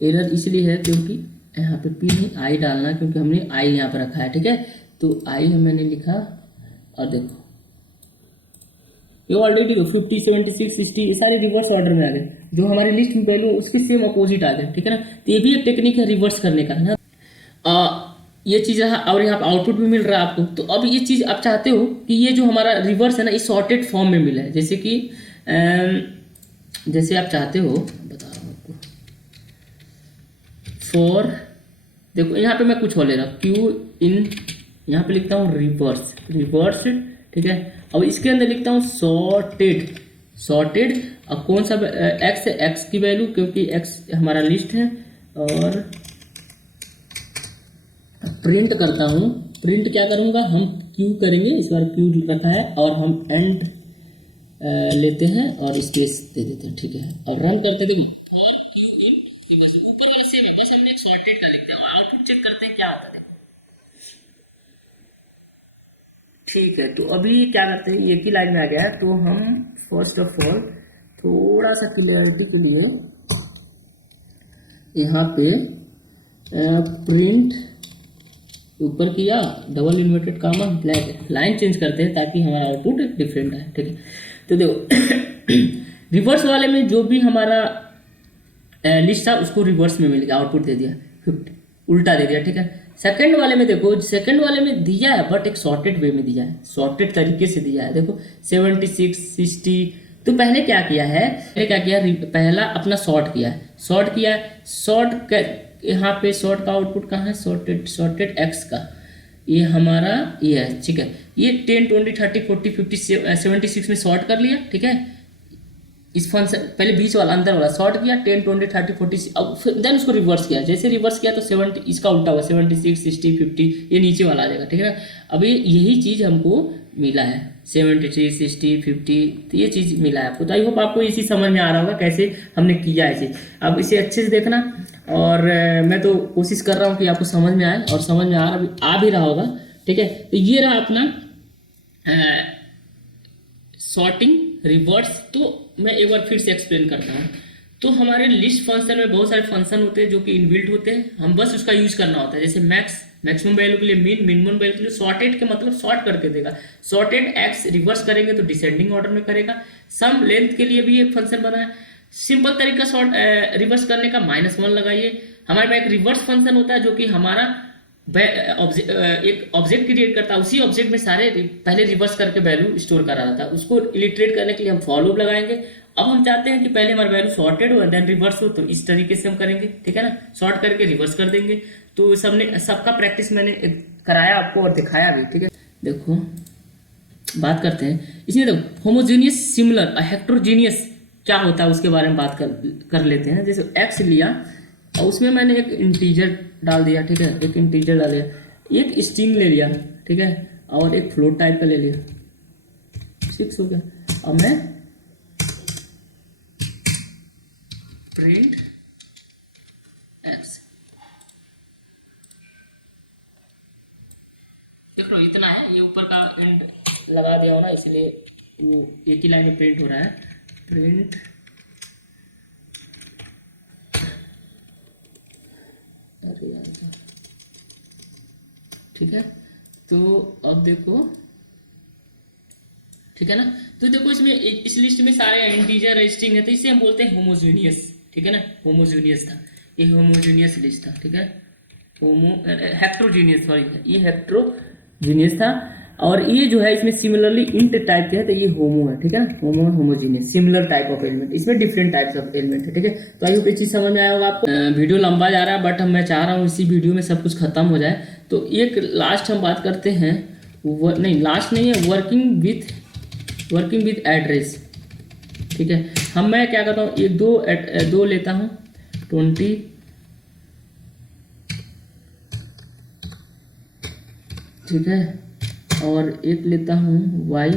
एरर इसलिए है क्योंकि यहाँ पे पी नहीं आई डालना, क्योंकि हमने आई यहाँ पर रखा है, ठीक है। तो आई मैंने लिखा और देखो ये ऑलरेडी 50 76 60 ये सारे रिवर्स ऑर्डर में आ गए, जो हमारी लिस्ट में वैल्यू उसके सेम अपोजिट आ गए, ठीक है ना। तो ये भी एक टेक्निक है रिवर्स करने का, है ना। ये चीज़ है और यहाँ पर आउटपुट भी मिल रहा है आपको। तो अब ये चीज़ आप चाहते हो कि ये जो हमारा रिवर्स है ना इस सॉर्टेड फॉर्म में मिला है, जैसे कि जैसे आप चाहते हो, बता रहा हूँ आपको, फॉर देखो यहाँ पे मैं कुछ और ले रहा हूँ, क्यू इन, यहाँ पे लिखता हूँ रिवर्स रिवर्स, ठीक है। अब इसके अंदर लिखता हूँ सॉर्टेड सॉर्टेड, अब कौन सा एक्स है, एक्स की वैल्यू, क्योंकि एक्स हमारा लिस्ट है, और प्रिंट करता हूँ। प्रिंट क्या करूँगा, हम क्यू करेंगे, इस बार क्यू रखा है, और हम एंड लेते हैं और स्पेस दे देते हैं, ठीक है। और रन करते देखो फॉर क्यू इन रिवर्स, ऊपर वाला सेम है, बस हमने एक सॉर्टेड का लिखते हैं और आउटपुट चेक करते हैं क्या होता है, देखो ठीक है। तो अभी क्या करते हैं, एक ही लाइन में आ गया है, तो हम फर्स्ट ऑफ ऑल थोड़ा सा क्लियरिटी के लिए यहाँ पे प्रिंट ऊपर किया, double inverted comma blank line change करते हैं ताकि हमारा आउटपुट डिफरेंट है, ठीक है। तो देखो रिवर्स वाले में जो भी हमारा लिस्ट था उसको रिवर्स में मिल गया, आउटपुट दे दिया 50, उल्टा दे दिया, ठीक है। सेकंड वाले में देखो, सेकंड वाले में दिया है बट एक सॉर्टेड वे में दिया है, सॉर्टेड तरीके से दिया है। देखो 76 60, तो पहले क्या किया है, पहला अपना सॉर्ट किया है, सॉर्ट यहाँ पे सॉर्ट का आउटपुट कहाँ है, सॉर्टेड एक्स का, ये हमारा ये है, ठीक है। ये 10 20 30 40 50 76 में सॉर्ट कर लिया, ठीक है। इस फंक्शन पहले बीच वाला अंदर वाला सॉर्ट किया 10 20 30 40, अब देन उसको रिवर्स किया, जैसे रिवर्स किया तो 70 इसका उल्टा हुआ 76 60 50, ये नीचे वाला आ जाएगा, ठीक है ना। अब यही चीज़ हमको मिला है 73 60 50, तो ये चीज़ मिला है आपको। तो आई होप आपको इसी समझ में आ रहा होगा कैसे हमने किया है चीज़। अब इसे अच्छे से देखना, और मैं तो कोशिश कर रहा हूँ कि आपको समझ में आए, और समझ में आ भी रहा होगा, ठीक है। तो ये रहा अपना सॉर्टिंग रिवर्स। तो मैं एक बार फिर से एक्सप्लेन करता हूँ। तो हमारे लिस्ट फंक्शन में बहुत सारे फंक्शन होते हैं जो कि इनबिल्ट होते हैं, हम बस उसका यूज करना होता है। जैसे मैक्सिमम वैल्यू के लिए मिन, मिनिमम वैल्यू के लिए सॉर्टेड के मतलब सॉर्ट करके देगा, सॉर्टेड एक्स रिवर्स करेंगे तो डिसेंडिंग ऑर्डर में करेगा। सम लेंथ के लिए भी एक फंक्शन बना है, सिंपल तरीका सॉर्ट रिवर्स करने का -1 लगाइए। हमारे पास एक रिवर्स फंक्शन होता है जो कि हमारा एक ऑब्जेक्ट क्रिएट करता है, उसी ऑब्जेक्ट में सारे पहले रिवर्स करके वैल्यू स्टोर करा रहा था, उसको इलिटरेट करने के लिए हम फॉर लूप लगाएंगे। अब हम चाहते हैं कि पहले हमारी वैल्यू सॉर्टेड हो देन रिवर्स हो, तो इस तरीके से हम करेंगे, ठीक है ना। सॉर्ट करके रिवर्स कर देंगे। तो सबका प्रैक्टिस मैंने कराया आपको और दिखाया भी, ठीक है। देखो बात करते हैं इसमें, देखो होमोजीनियस सिमिलर हेक्टरोजीनियस क्या होता है उसके बारे में बात कर लेते हैं। जैसे एक्स लिया और उसमें मैंने एक इंटीजर डाल दिया, ठीक है, एक इंटीजर डाल दिया, एक स्ट्रिंग ले लिया, ठीक है, और एक फ्लोट टाइप का ले लिया, 6 हो गया। अब मैं प्रिंट एक्स। देख लो इतना है, ये ऊपर का एंड लगा दिया हो ना, इसलिए वो एक ही लाइन में प्रिंट हो रहा है। प्रिंट अरे यार, ठीक है। तो अब देखो, ठीक है ना। तो देखो इसमें इस लिस्ट में सारे इंटीजर स्ट्रिंग है, तो इसे हम बोलते हैं होमोजेनियस, ठीक है ना। होमोजेनियस था ये, होमोजेनियस लिस्ट था, ठीक है। हेक्ट्रोजीनियस, सॉरी, ये हेक्ट्रोजीनियस था। और ये जो है इसमें सिमिलरली इंट टाइप के है, तो ये होमो है, ठीक है। Homo homogeneous, similar type of element, इसमें डिफरेंट टाइप्स ऑफ एलिमेंट है, ठीक है। तो आई होप ये चीज समझ में आया होगा आपको। वीडियो लंबा जा रहा है, बट मैं चाह रहा हूँ इसी वीडियो में सब कुछ खत्म हो जाए। तो एक लास्ट हम बात करते हैं, नहीं लास्ट नहीं है, वर्किंग विथ एड्रेस, ठीक है। मैं क्या करता हूँ, ये दो लेता हूँ 20, ठीक है, और एक लेता हूँ y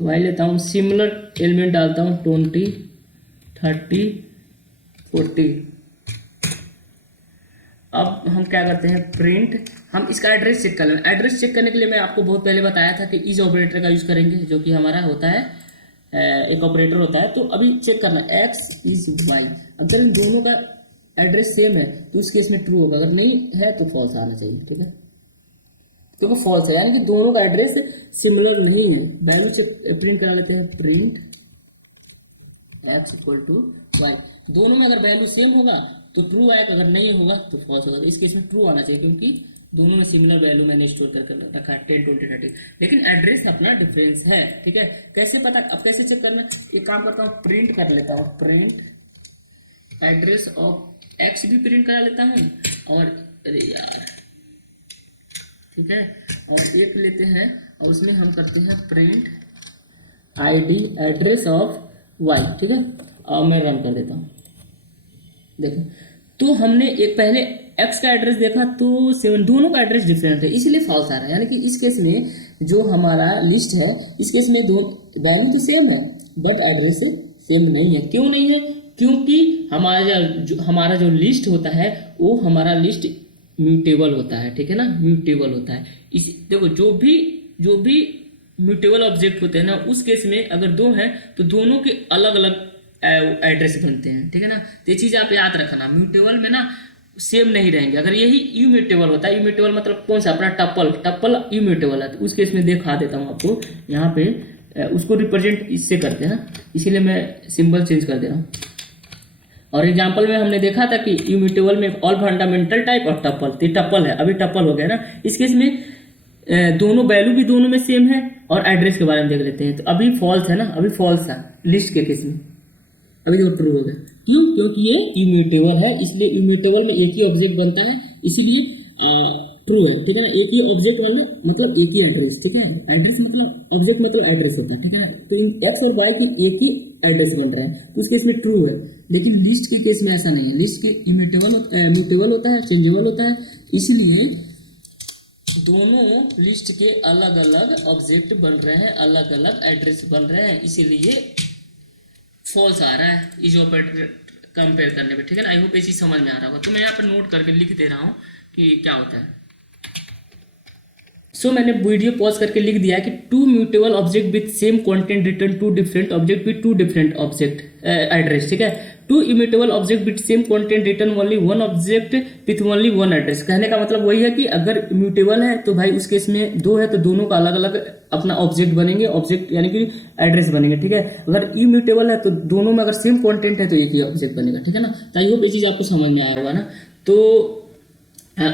लेता हूँ, सिमिलर एलिमेंट डालता हूँ 20, 30, 40। अब हम क्या करते हैं, प्रिंट, हम इसका एड्रेस चेक कर लें। एड्रेस चेक करने के लिए मैं आपको बहुत पहले बताया था कि इस ऑपरेटर का यूज करेंगे, जो कि हमारा होता है एक ऑपरेटर होता है। तो अभी चेक करना, x इज y, अगर इन दोनों का एड्रेस सेम है तो उस केस में ट्रू होगा, अगर नहीं है तो फॉल्स आना चाहिए, ठीक है। क्योंकि फॉल्स है यानी कि दोनों का एड्रेस सिमिलर नहीं है। वैल्यू चेक प्रिंट करा लेते हैं, print x equal to y, दोनों में अगर वैल्यू सेम होगा तो ट्रू आएगा, अगर नहीं होगा तो फॉल्स होगा। तो इस केस में ट्रू आना चाहिए, क्योंकि दोनों में सिमिलर वैल्यू मैंने स्टोर करके रखा है 10, 20, 30, लेकिन एड्रेस अपना डिफरेंस है, ठीक है। कैसे पता, अब कैसे चेक करना, एक काम करता हूँ, प्रिंट कर लेता हूँ, प्रिंट एड्रेस ऑफ एक्स भी प्रिंट करा लेता हूँ, और अरे यार, ठीक है, और एक लेते हैं और उसमें हम करते हैं print ID address of y, ठीक है। और मैं रन कर देता हूँ, देखो। तो हमने एक पहले एक्स का एड्रेस देखा तो 7, दोनों का एड्रेस डिफरेंट है, इसलिए फॉल्स आ रहा है। यानी कि इस केस में जो हमारा लिस्ट है, इस केस में दो वैल्यू तो सेम है बट एड्रेस सेम नहीं है। क्यों नहीं है, क्योंकि हमारा जो लिस्ट होता है वो हमारा लिस्ट म्यूटेबल होता है, ठीक है ना, म्यूटेबल होता है। इस देखो, जो भी म्यूटेबल ऑब्जेक्ट होते हैं ना, उस केस में अगर दो हैं तो दोनों के अलग अलग एड्रेस बनते हैं, ठीक है ना। तो ये चीज़ आप याद रखना, म्यूटेबल में ना सेम नहीं रहेंगे। अगर यही इम्यूटेबल होता है, इम्यूटेबल मतलब कौन सा, अपना टप्पल इम्यूटेबल है, तो उस केस में दिखा देता हूँ आपको यहाँ पे, उसको रिप्रेजेंट इससे करते हैं ना, इसीलिए मैं सिंबल चेंज कर दे रहा हूँ। और एग्जाम्पल में हमने देखा था कि इम्यूटेबल में ऑल फंडामेंटल टाइप और टप्पल, तो टप्पल है, अभी टप्पल हो गया ना। इस केस में दोनों वैल्यू भी दोनों में सेम है, और एड्रेस के बारे में देख लेते हैं। तो अभी फॉल्स है ना, अभी फॉल्स है लिस्ट के केस में, अभी तो ट्रू हो गया। क्यों, क्योंकि ये इम्यूटेबल है, इसलिए इम्यूटेबल में एक ही ऑब्जेक्ट बनता है, इसीलिए ट्रू है, ठीक है ना। एक ही ऑब्जेक्ट बनना मतलब एक ही एड्रेस, ठीक है। एड्रेस मतलब ऑब्जेक्ट मतलब एड्रेस होता है, ठीक है ना। तो इन एक्स और वाई की एक ही एड्रेस बन रहा है, तो उस केस में ट्रू है। लेकिन लिस्ट के केस में ऐसा नहीं है, लिस्ट के म्यूटेबल होता है, चेंजेबल होता है, इसलिए दोनों लिस्ट के अलग अलग ऑब्जेक्ट बन रहे हैं, अलग अलग एड्रेस बन रहे हैं, इसीलिए फॉल्स आ रहा है इस ऑपरेटर कंपेयर करने पे, ठीक है ना। आई होप ये चीज समझ में आ रहा होगा। तो मैं यहाँ पर नोट करके लिख दे रहा हूँ कि क्या होता है। मैंने वीडियो पॉज करके लिख दिया कि two mutable object with same content return two different object with two different object address, ठीक है। Two immutable object with same content return only one object with only one address. कहने का मतलब वही है कि अगर म्यूटेबल है तो भाई उस केस में दो है तो दोनों का अलग अलग अपना ऑब्जेक्ट बनेंगे, ऑब्जेक्ट यानी कि एड्रेस बनेंगे, ठीक है। अगर इम्यूटेबल है तो दोनों में अगर सेम कंटेंट है तो एक ही ऑब्जेक्ट बनेगा, ठीक है ना। तो आई होप ये चीज आपको समझ में आ होगा ना। तो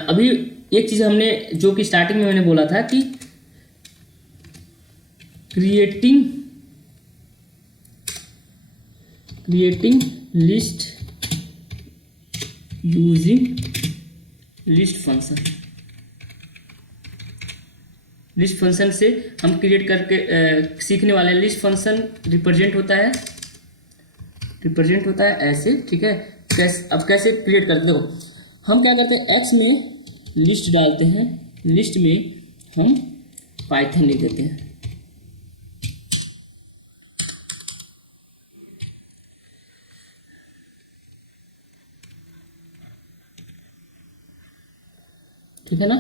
अभी एक चीज हमने जो कि स्टार्टिंग में मैंने बोला था कि creating list using list function. List function से हम क्रिएट करके सीखने वाले हैं। लिस्ट फंक्शन रिप्रेजेंट होता है ऐसे, ठीक है। अब कैसे क्रिएट करते हैं, देखो हम क्या करते हैं, एक्स में लिस्ट डालते हैं, लिस्ट में हम पाइथन लिख देते हैं, ठीक है ना।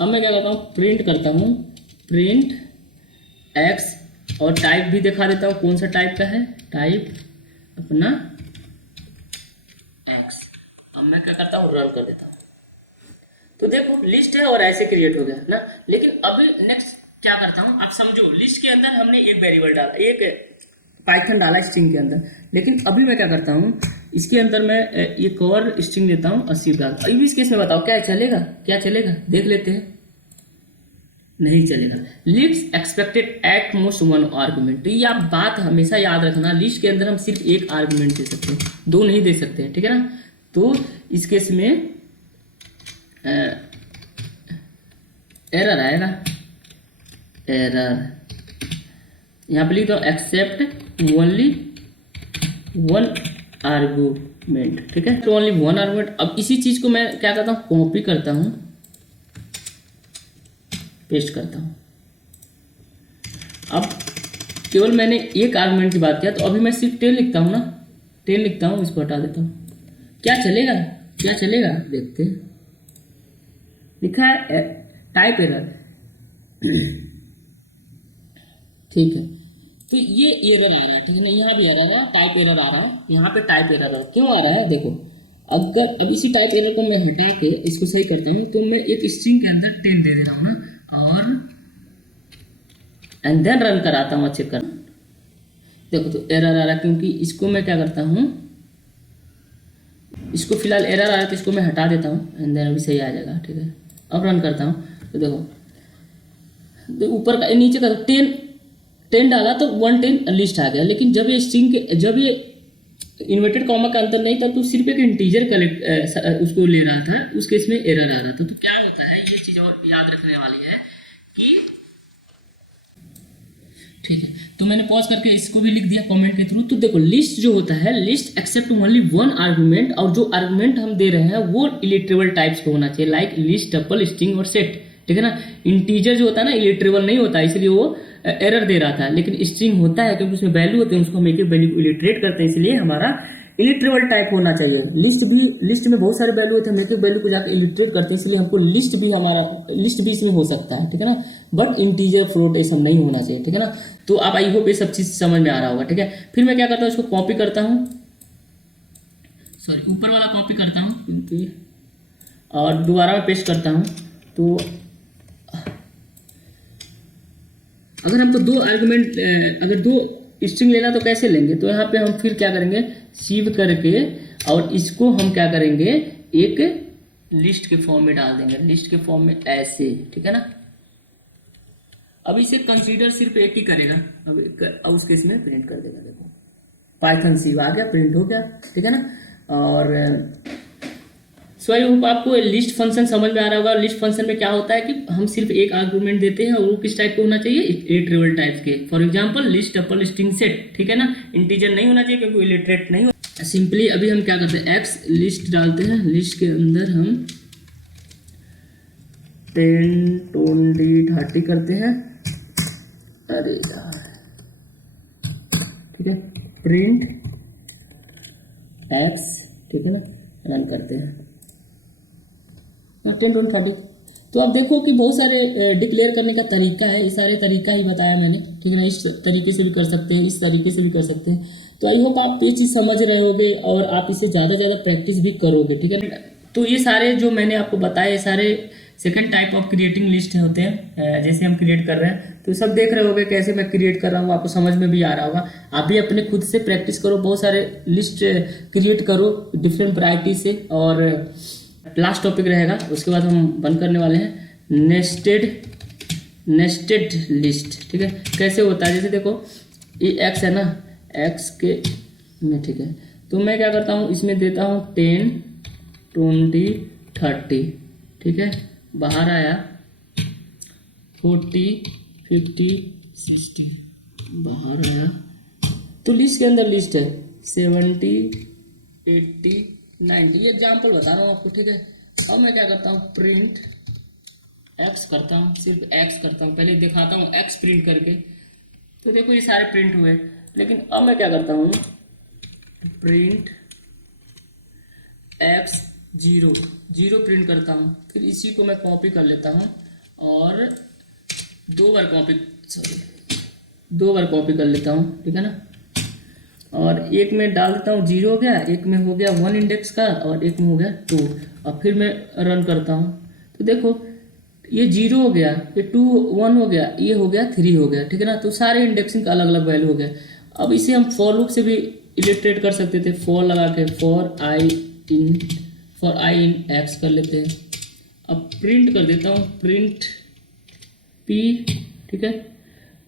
अब मैं क्या करता हूँ, प्रिंट करता हूँ, प्रिंट एक्स, और टाइप भी दिखा देता हूँ कौन सा टाइप का है, टाइप अपना एक्स। अब मैं क्या करता हूँ, रन कर देता हूँ। तो देखो लिस्ट है और ऐसे क्रिएट हो गया ना। लेकिन अभी नेक्स्ट क्या करता हूँ, आप समझो, लिस्ट के अंदर हमने एक वेरिएबल डाला, एक पाइथन डाला स्ट्रिंग के अंदर। लेकिन अभी मैं क्या करता हूँ, इसके अंदर मैं एक और स्ट्रिंग देता हूँ 80 डाल। अभी इस केस में बताओ क्या चलेगा, क्या चलेगा, देख लेते हैं। नहीं चलेगा। List expected at most one argument. तो ये आप बात हमेशा याद रखना, लिस्ट के अंदर हम सिर्फ एक आर्गुमेंट दे सकते हैं, दो नहीं दे सकते हैं, ठीक है ना। तो इस केस में एरर आएगा, एरर। यहाँ पे लिख दो एक्सेप्ट ओनली वन आर्गुमेंट, ठीक है, तो ओनली वन आर्गुमेंट। अब इसी चीज को मैं क्या करता हूँ, कॉपी करता हूँ, पेस्ट करता हूँ। अब केवल मैंने एक आर्गुमेंट की बात किया, तो अभी मैं सिर्फ 10 लिखता हूँ ना, 10 लिखता हूँ, इसको हटा देता हूँ। क्या चलेगा, क्या चलेगा, देखते हैं। लिखा है टाइप एरर, ठीक है। तो ये एरर आ रहा है, ठीक है ना, यहाँ भी एरर है, टाइप एरर आ रहा है, यहाँ पे टाइप एरर आ रहा है। क्यों आ रहा है, देखो, अगर अब इसी टाइप एरर को मैं हटा के इसको सही करता हूँ, तो मैं एक स्ट्रिंग के अंदर 10 दे रहा हूँ ना, और एंड देन रन कराता हूँ, चेक कर, देखो तो एरर आ रहा है। क्योंकि इसको मैं क्या करता हूँ, इसको फिलहाल एरर आ रहा है तो इसको मैं हटा देता हूँ, एंड देन अभी सही आ जाएगा, ठीक है। अब रन करता हूँ, तो देखो, तो ऊपर का नीचे का 10 डाला तो 110 लिस्ट आ गया। लेकिन जब ये स्ट्रिंग के, जब ये इन्वर्टेड कॉमा का अंतर नहीं था, तो सिर्फ एक इंटीजर कलेक्ट उसको ले रहा था, उस केस में एरर आ रहा था। तो क्या होता है, ये चीज और याद रखने वाली है कि, ठीक है, तो मैंने पॉज करके इसको भी लिख दिया कमेंट के थ्रू। तो देखो लिस्ट जो होता है, list accept only one argument, और जो आर्गुमेंट हम दे रहे हैं वो इलिटरेबल टाइप्स का होना चाहिए, लाइक लिस्ट, टपल, स्ट्रिंग और सेट, ठीक है ना। इंटीजर जो होता है ना, इलिटरेबल नहीं होता, इसलिए वो एरर दे रहा था। लेकिन स्ट्रिंग होता है क्योंकि उसमें वैल्यू होते हैं, उसको हम एक एक वैल्यू को इलिटरेट करते हैं, इसलिए हमारा इलिटरेबल टाइप होना चाहिए। लिस्ट भी, लिस्ट में बहुत सारे वैल्यू होते हैं, हम एक एक वैल्यू को जाकर इलिटरेट करते हैं, इसलिए हमको लिस्ट भी, हमारा लिस्ट भी इसमें हो सकता है, ठीक है ना। बट इंटीजर, फ्लोट ये सब नहीं होना चाहिए, ठीक है ना। तो आप आई होप ये सब चीज़ समझ में आ रहा होगा, ठीक है। फिर मैं क्या करता हूँ, इसको कॉपी करता हूँ, सॉरी ऊपर वाला कॉपी करता हूँ, क्योंकि, और दोबारा मैं पेस्ट करता हूँ। तो अगर हमको दो आर्गुमेंट, अगर दो स्ट्रिंग लेना तो कैसे लेंगे, तो यहाँ पे हम फिर क्या करेंगे, सीव करके, और इसको हम क्या करेंगे, एक लिस्ट के फॉर्म में डाल देंगे, लिस्ट के फॉर्म में ऐसे, ठीक है ना। अब इसे कंसीडर सिर्फ एक ही करेगा, अब उस केस में प्रिंट कर देगा, देखो पाइथन सीव आ गया, प्रिंट हो गया, ठीक है ना। और सो आई होप आपको लिस्ट फंक्शन समझ में आ रहा होगा। लिस्ट फंक्शन में क्या होता है कि हम सिर्फ एक आर्गुमेंट देते हैं, और वो किस टाइप का होना चाहिए, इलिटरेबल टाइप के। For example list, tuple, string, set, ठीक है ना। इंटीजर नहीं होना चाहिए क्योंकि इलिटरेट नहीं हो। सिंपली अभी हम क्या करते हैं, एक्स लिस्ट डालते हैं, लिस्ट के अंदर हम 10, 20, 30 करते हैं, अरे यार, ठीक है, प्रिंट एक्स, ठीक है ना, रन करते हैं 10, 20, 30। तो अब देखो कि बहुत सारे डिक्लेयर करने का तरीका है, ये सारे तरीका ही बताया मैंने, ठीक है ना। इस तरीके से भी कर सकते हैं, इस तरीके से भी कर सकते हैं। तो आई होप आप ये चीज़ समझ रहे होगे, और आप इसे ज़्यादा ज़्यादा प्रैक्टिस भी करोगे, ठीक है। तो ये सारे जो मैंने आपको बताया, ये सारे second type of creating list होते हैं, जैसे हम क्रिएट कर रहे हैं। तो सब देख रहे होगे कैसे मैं क्रिएट कर रहा हूँ, आपको समझ में भी आ रहा होगा। आप भी अपने खुद से प्रैक्टिस करो, बहुत सारे लिस्ट क्रिएट करो डिफरेंट वैरायटी से। और लास्ट टॉपिक रहेगा, उसके बाद हम बंद करने वाले हैं, नेस्टेड लिस्ट, ठीक है। कैसे होता है, जैसे देखो ये एक्स है ना, एक्स के में, ठीक है। तो मैं क्या करता हूँ, इसमें देता हूँ 10, 20, 30, ठीक है। बाहर आया 40, 50, 60, बाहर आया। तो लिस्ट के अंदर लिस्ट है 70, 80, 90। ये एग्जाम्पल बता रहा हूँ आपको, ठीक है। अब मैं क्या करता हूँ, प्रिंट एक्स करता हूँ, सिर्फ एक्स करता हूँ, पहले दिखाता हूँ एक्स प्रिंट करके। तो देखो ये सारे प्रिंट हुए। लेकिन अब मैं क्या करता हूँ, print x zero, zero print करता हूँ। फिर इसी को मैं कॉपी कर लेता हूँ और दो बार कॉपी कर लेता हूँ, ठीक है ना। और एक में डाल देता हूँ, जीरो हो गया, एक में हो गया वन इंडेक्स का और एक में हो गया टू। और फिर मैं रन करता हूँ तो देखो ये जीरो हो गया, ये टू वन हो गया, ये हो गया थ्री हो गया, ठीक है ना। तो सारे इंडेक्सिंग का अलग अलग वैल्यू हो गया। अब इसे हम फॉर लूप से भी इलिस्ट्रेट कर सकते थे, फॉर लगा के फॉर आई इन एक्स कर लेते हैं। अब प्रिंट कर देता हूँ, प्रिंट पी, ठीक है,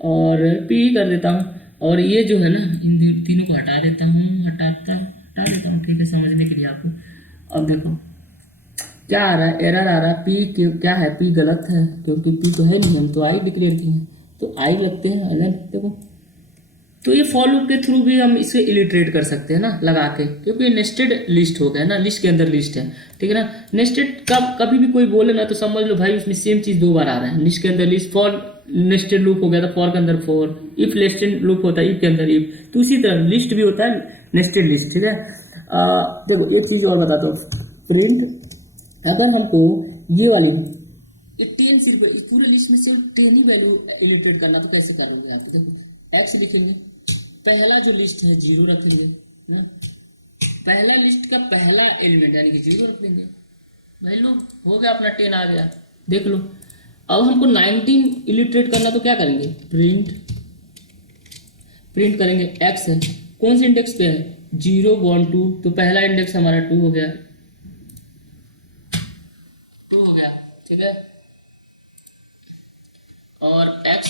और पी कर देता हूँ। और ये जो है ना इन तीनों को हटा देता हूँ, ठीक है, समझने के लिए आपको। अब देखो क्या आ रहा है, एरर आ रहा है, पी क्या है, पी गलत है क्योंकि पी तो है नहीं, हम तो आई डिक्लेयर किए हैं, तो आई लगते हैं अलग। देखो तो ये फॉर लूप के थ्रू भी हम इसे इलिटरेट कर सकते हैं ना लगा के, क्योंकि नेस्टेड लिस्ट हो गया ना, लिस्ट के अंदर लिस्ट है, ठीक है ना। नेस्टेड कभी भी कोई बोले ना तो समझ लो भाई उसमें सेम चीज दो बार आ रहा है। लिस्ट के अंदर लिस्ट, फॉर नेस्टेड लूप हो गया था, फॉर के अंदर फॉर, इफ नेस्टेड लूप होता है इफ के अंदर इफ, तो उसी तरह लिस्ट भी होता है नेस्टेड लिस्ट, ठीक है। देखो एक चीज और बताता हूँ, प्रिंट अगर हमको ये वाली टेन सिर्फ इस पूरे लिस्ट में सिर्फ टेन ही वैल्यू इलिटरेट करना तो कैसे करोगे आप। देखो एक्स लिखेंगे, पहला जो लिस्ट है जीरो रखेंगे ना, पहला लिस्ट का पहला एलिमेंट यानी कि जीरो रख देंगे, वैल्यू हो गया अपना 10 आ गया, देख लो। अब हमको 19 इलिटरेट करना तो क्या करेंगे, प्रिंट करेंगे, एक्स है कौन से इंडेक्स पे है, 0 1 2, तो पहला इंडेक्स हमारा 2 हो गया, ठीक है। और x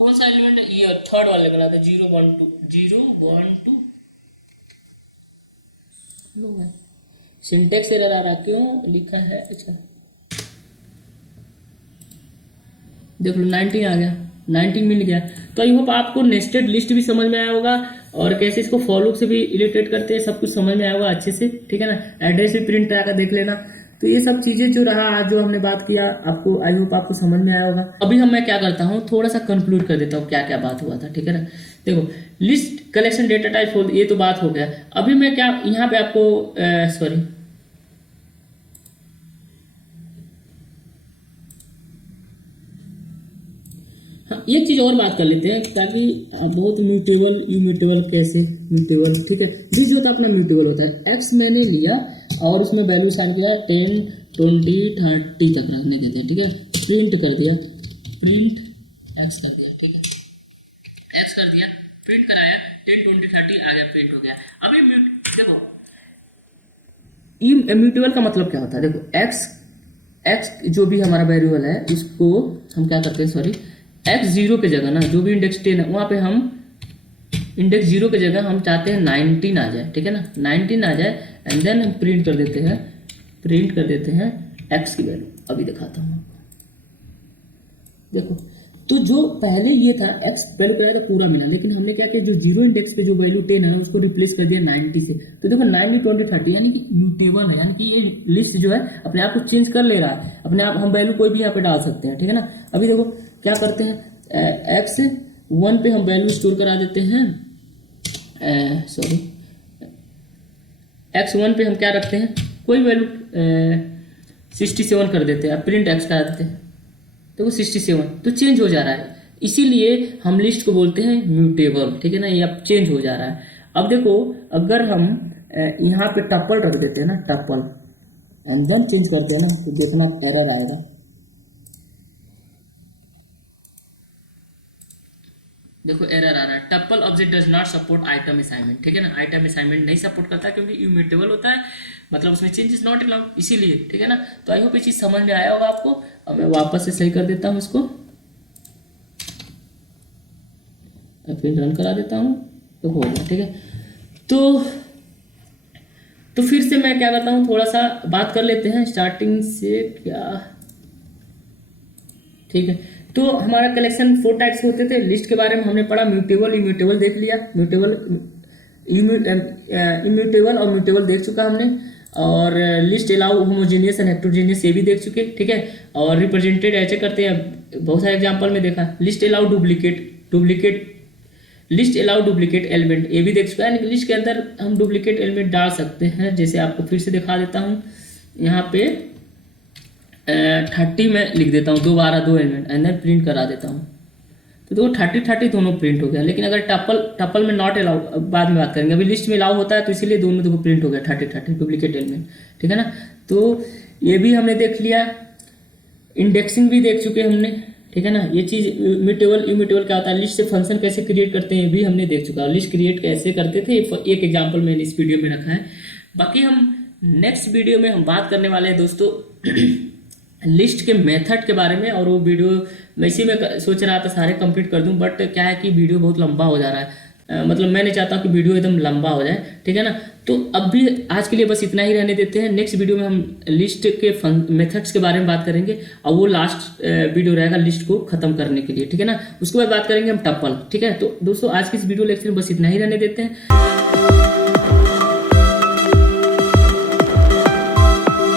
कौन सा एलिमेंट है, ये थर्ड वाले का था 0 1 2, 0 1 2 लो है। सिंटेक्स एरर आ रहा क्यों लिखा है, अच्छा देख लो 19 आ गया, 19 मिल गया। तो आई होप आपको नेस्टेड लिस्ट भी समझ में आया होगा और कैसे इसको फॉर लूप से भी इलिटरेट करते हैं सब कुछ समझ में आया होगा अच्छे से, ठीक है ना। एड्रेस भी प्रिंट आकर देख लेना। तो ये सब चीजें जो रहा आज जो हमने बात किया आपको, आई होप आपको समझ में आया होगा। अभी मैं क्या करता हूँ थोड़ा सा कंक्लूड कर देता हूँ क्या क्या बात हुआ था, ठीक है ना। देखो लिस्ट कलेक्शन डेटा टाइप ये तो बात हो गया। अभी मैं क्या यहाँ पे आपको सॉरी हाँ एक चीज और बात कर लेते हैं ताकि बहुत म्यूटेबल इम्यूटेबल कैसे म्यूटेबल, ठीक है। दिस जो था अपना म्यूटेबल होता है, एक्स मैंने लिया और उसमें वैल्यू साइन किया 10 20 30 तक रखने के थे, ठीक है। प्रिंट कर दिया, प्रिंट एक्स कर दिया, ठीक है, एक्स कर दिया, प्रिंट कराया 10 20 30 आ गया, प्रिंट हो गया। अभी देखो इम्यूटेबल का मतलब क्या होता है, देखो एक्स जो भी हमारा वेरिएबल है इसको हम क्या करते हैं, सॉरी एक्स जीरो की जगह ना जो भी इंडेक्स 10 है वहाँ पे हम इंडेक्स जीरो की जगह हम चाहते हैं 19 आ जाए, ठीक है ना, 19 आ जाए एंड देन हम प्रिंट कर देते हैं एक्स की वैल्यू। अभी दिखाता हूँ आपको, देखो तो जो पहले ये था एक्स वैल्यू कराया था पूरा मिला, लेकिन हमने क्या किया जो जीरो इंडेक्स पे जो वैल्यू 10 है ना उसको रिप्लेस कर दिया 90 से। तो देखो 90 20 30 यानी कि म्यूटेबल है, यानी कि ये लिस्ट जो है अपने आप को चेंज कर ले रहा है अपने आप, हम वैल्यू कोई भी यहाँ पे डाल सकते हैं, ठीक है ना। अभी देखो क्या करते हैं, एक्स 1 पे हम वैल्यू स्टोर करा देते हैं, सॉरी एक्स 1 पे हम क्या रखते हैं कोई वैल्यू 67 कर देते हैं, प्रिंट एक्स करा देते हैं, देखो 67 तो चेंज हो जा रहा है, इसीलिए हम लिस्ट को बोलते हैं म्यूटेबल, ठीक है ना, ये अब चेंज हो जा रहा है। अब देखो अगर हम यहाँ पे टप्पल रख देते हैं ना, टप्पल एंड देन चेंज करते हैं ना तो देखना एरर आएगा, देखो एरर आ रहा है, tuple object does not support item assignment, ठीक है ना, आइटम असाइनमेंट नहीं सपोर्ट करता क्योंकि इम्यूटेबल होता है, मतलब उसमें चेंजेस नॉट अलाउड, इसीलिए, ठीक है ना। तो आई होप ये चीज समझ में आया होगा आपको। अब मैं वापस से सही कर देता हूँ इसको, फिर रन करा देता हूँ तो हो गया, ठीक है। तो फिर से मैं क्या करता हूँ थोड़ा सा बात कर लेते हैं स्टार्टिंग से क्या, ठीक है। तो हमारा कलेक्शन 4 टाइप्स के होते थे, लिस्ट के बारे में हमने पढ़ा, म्यूटेबल इम्यूटेबल देख लिया, इम्यूटेबल और म्यूटेबल देख चुका हमने, और list allow homogeneous and heterogeneous ये भी देख चुके, ठीक है। और रिप्रेजेंटेड ऐसे करते हैं बहुत सारे एग्जांपल में देखा, list allow duplicate list allow duplicate element ये भी देख चुका है, लिस्ट के अंदर हम डुप्लीकेट एलिमेंट डाल सकते हैं, जैसे आपको फिर से दिखा देता हूँ। यहाँ पे 30 में लिख देता हूँ, 2 12 2 एलिमेंट, एंड देन प्रिंट करा देता हूँ। तो देखो 30 दोनों प्रिंट हो गया। लेकिन अगर टपल में नॉट अलाउ, बाद में बात करेंगे, अभी लिस्ट में अलाउ होता है तो इसीलिए दोनों देखो प्रिंट हो गया 30 डुप्लीकेट एलिमेंट, ठीक है ना। तो ये भी हमने देख लिया, इंडेक्सिंग भी देख चुके हमने, ठीक है ना। ये चीज़ इम्यूटेबल क्या होता है, लिस्ट से फंक्शन कैसे क्रिएट करते हैं ये भी हमने देख चुका है। लिस्ट क्रिएट कैसे करते थे एक एग्जाम्पल मैंने इस वीडियो में रखा है। बाकी हम नेक्स्ट वीडियो में हम बात करने वाले हैं दोस्तों लिस्ट के मेथड के बारे में, और वो वीडियो मैं इसी में सोच रहा था सारे कंप्लीट कर दूं, बट क्या है कि वीडियो बहुत लंबा हो जा रहा है, मतलब मैं नहीं चाहता हूं कि वीडियो एकदम लंबा हो जाए, ठीक है ना। तो अब भी आज के लिए बस इतना ही रहने देते हैं। नेक्स्ट वीडियो में हम लिस्ट के मेथड्स के बारे में बात करेंगे, और वो लास्ट वीडियो रहेगा लिस्ट को खत्म करने के लिए, ठीक है ना। उसके बाद बात करेंगे हम टपल, ठीक है। तो दोस्तों आज की इस वीडियो लेक्चर में बस इतना ही रहने देते हैं।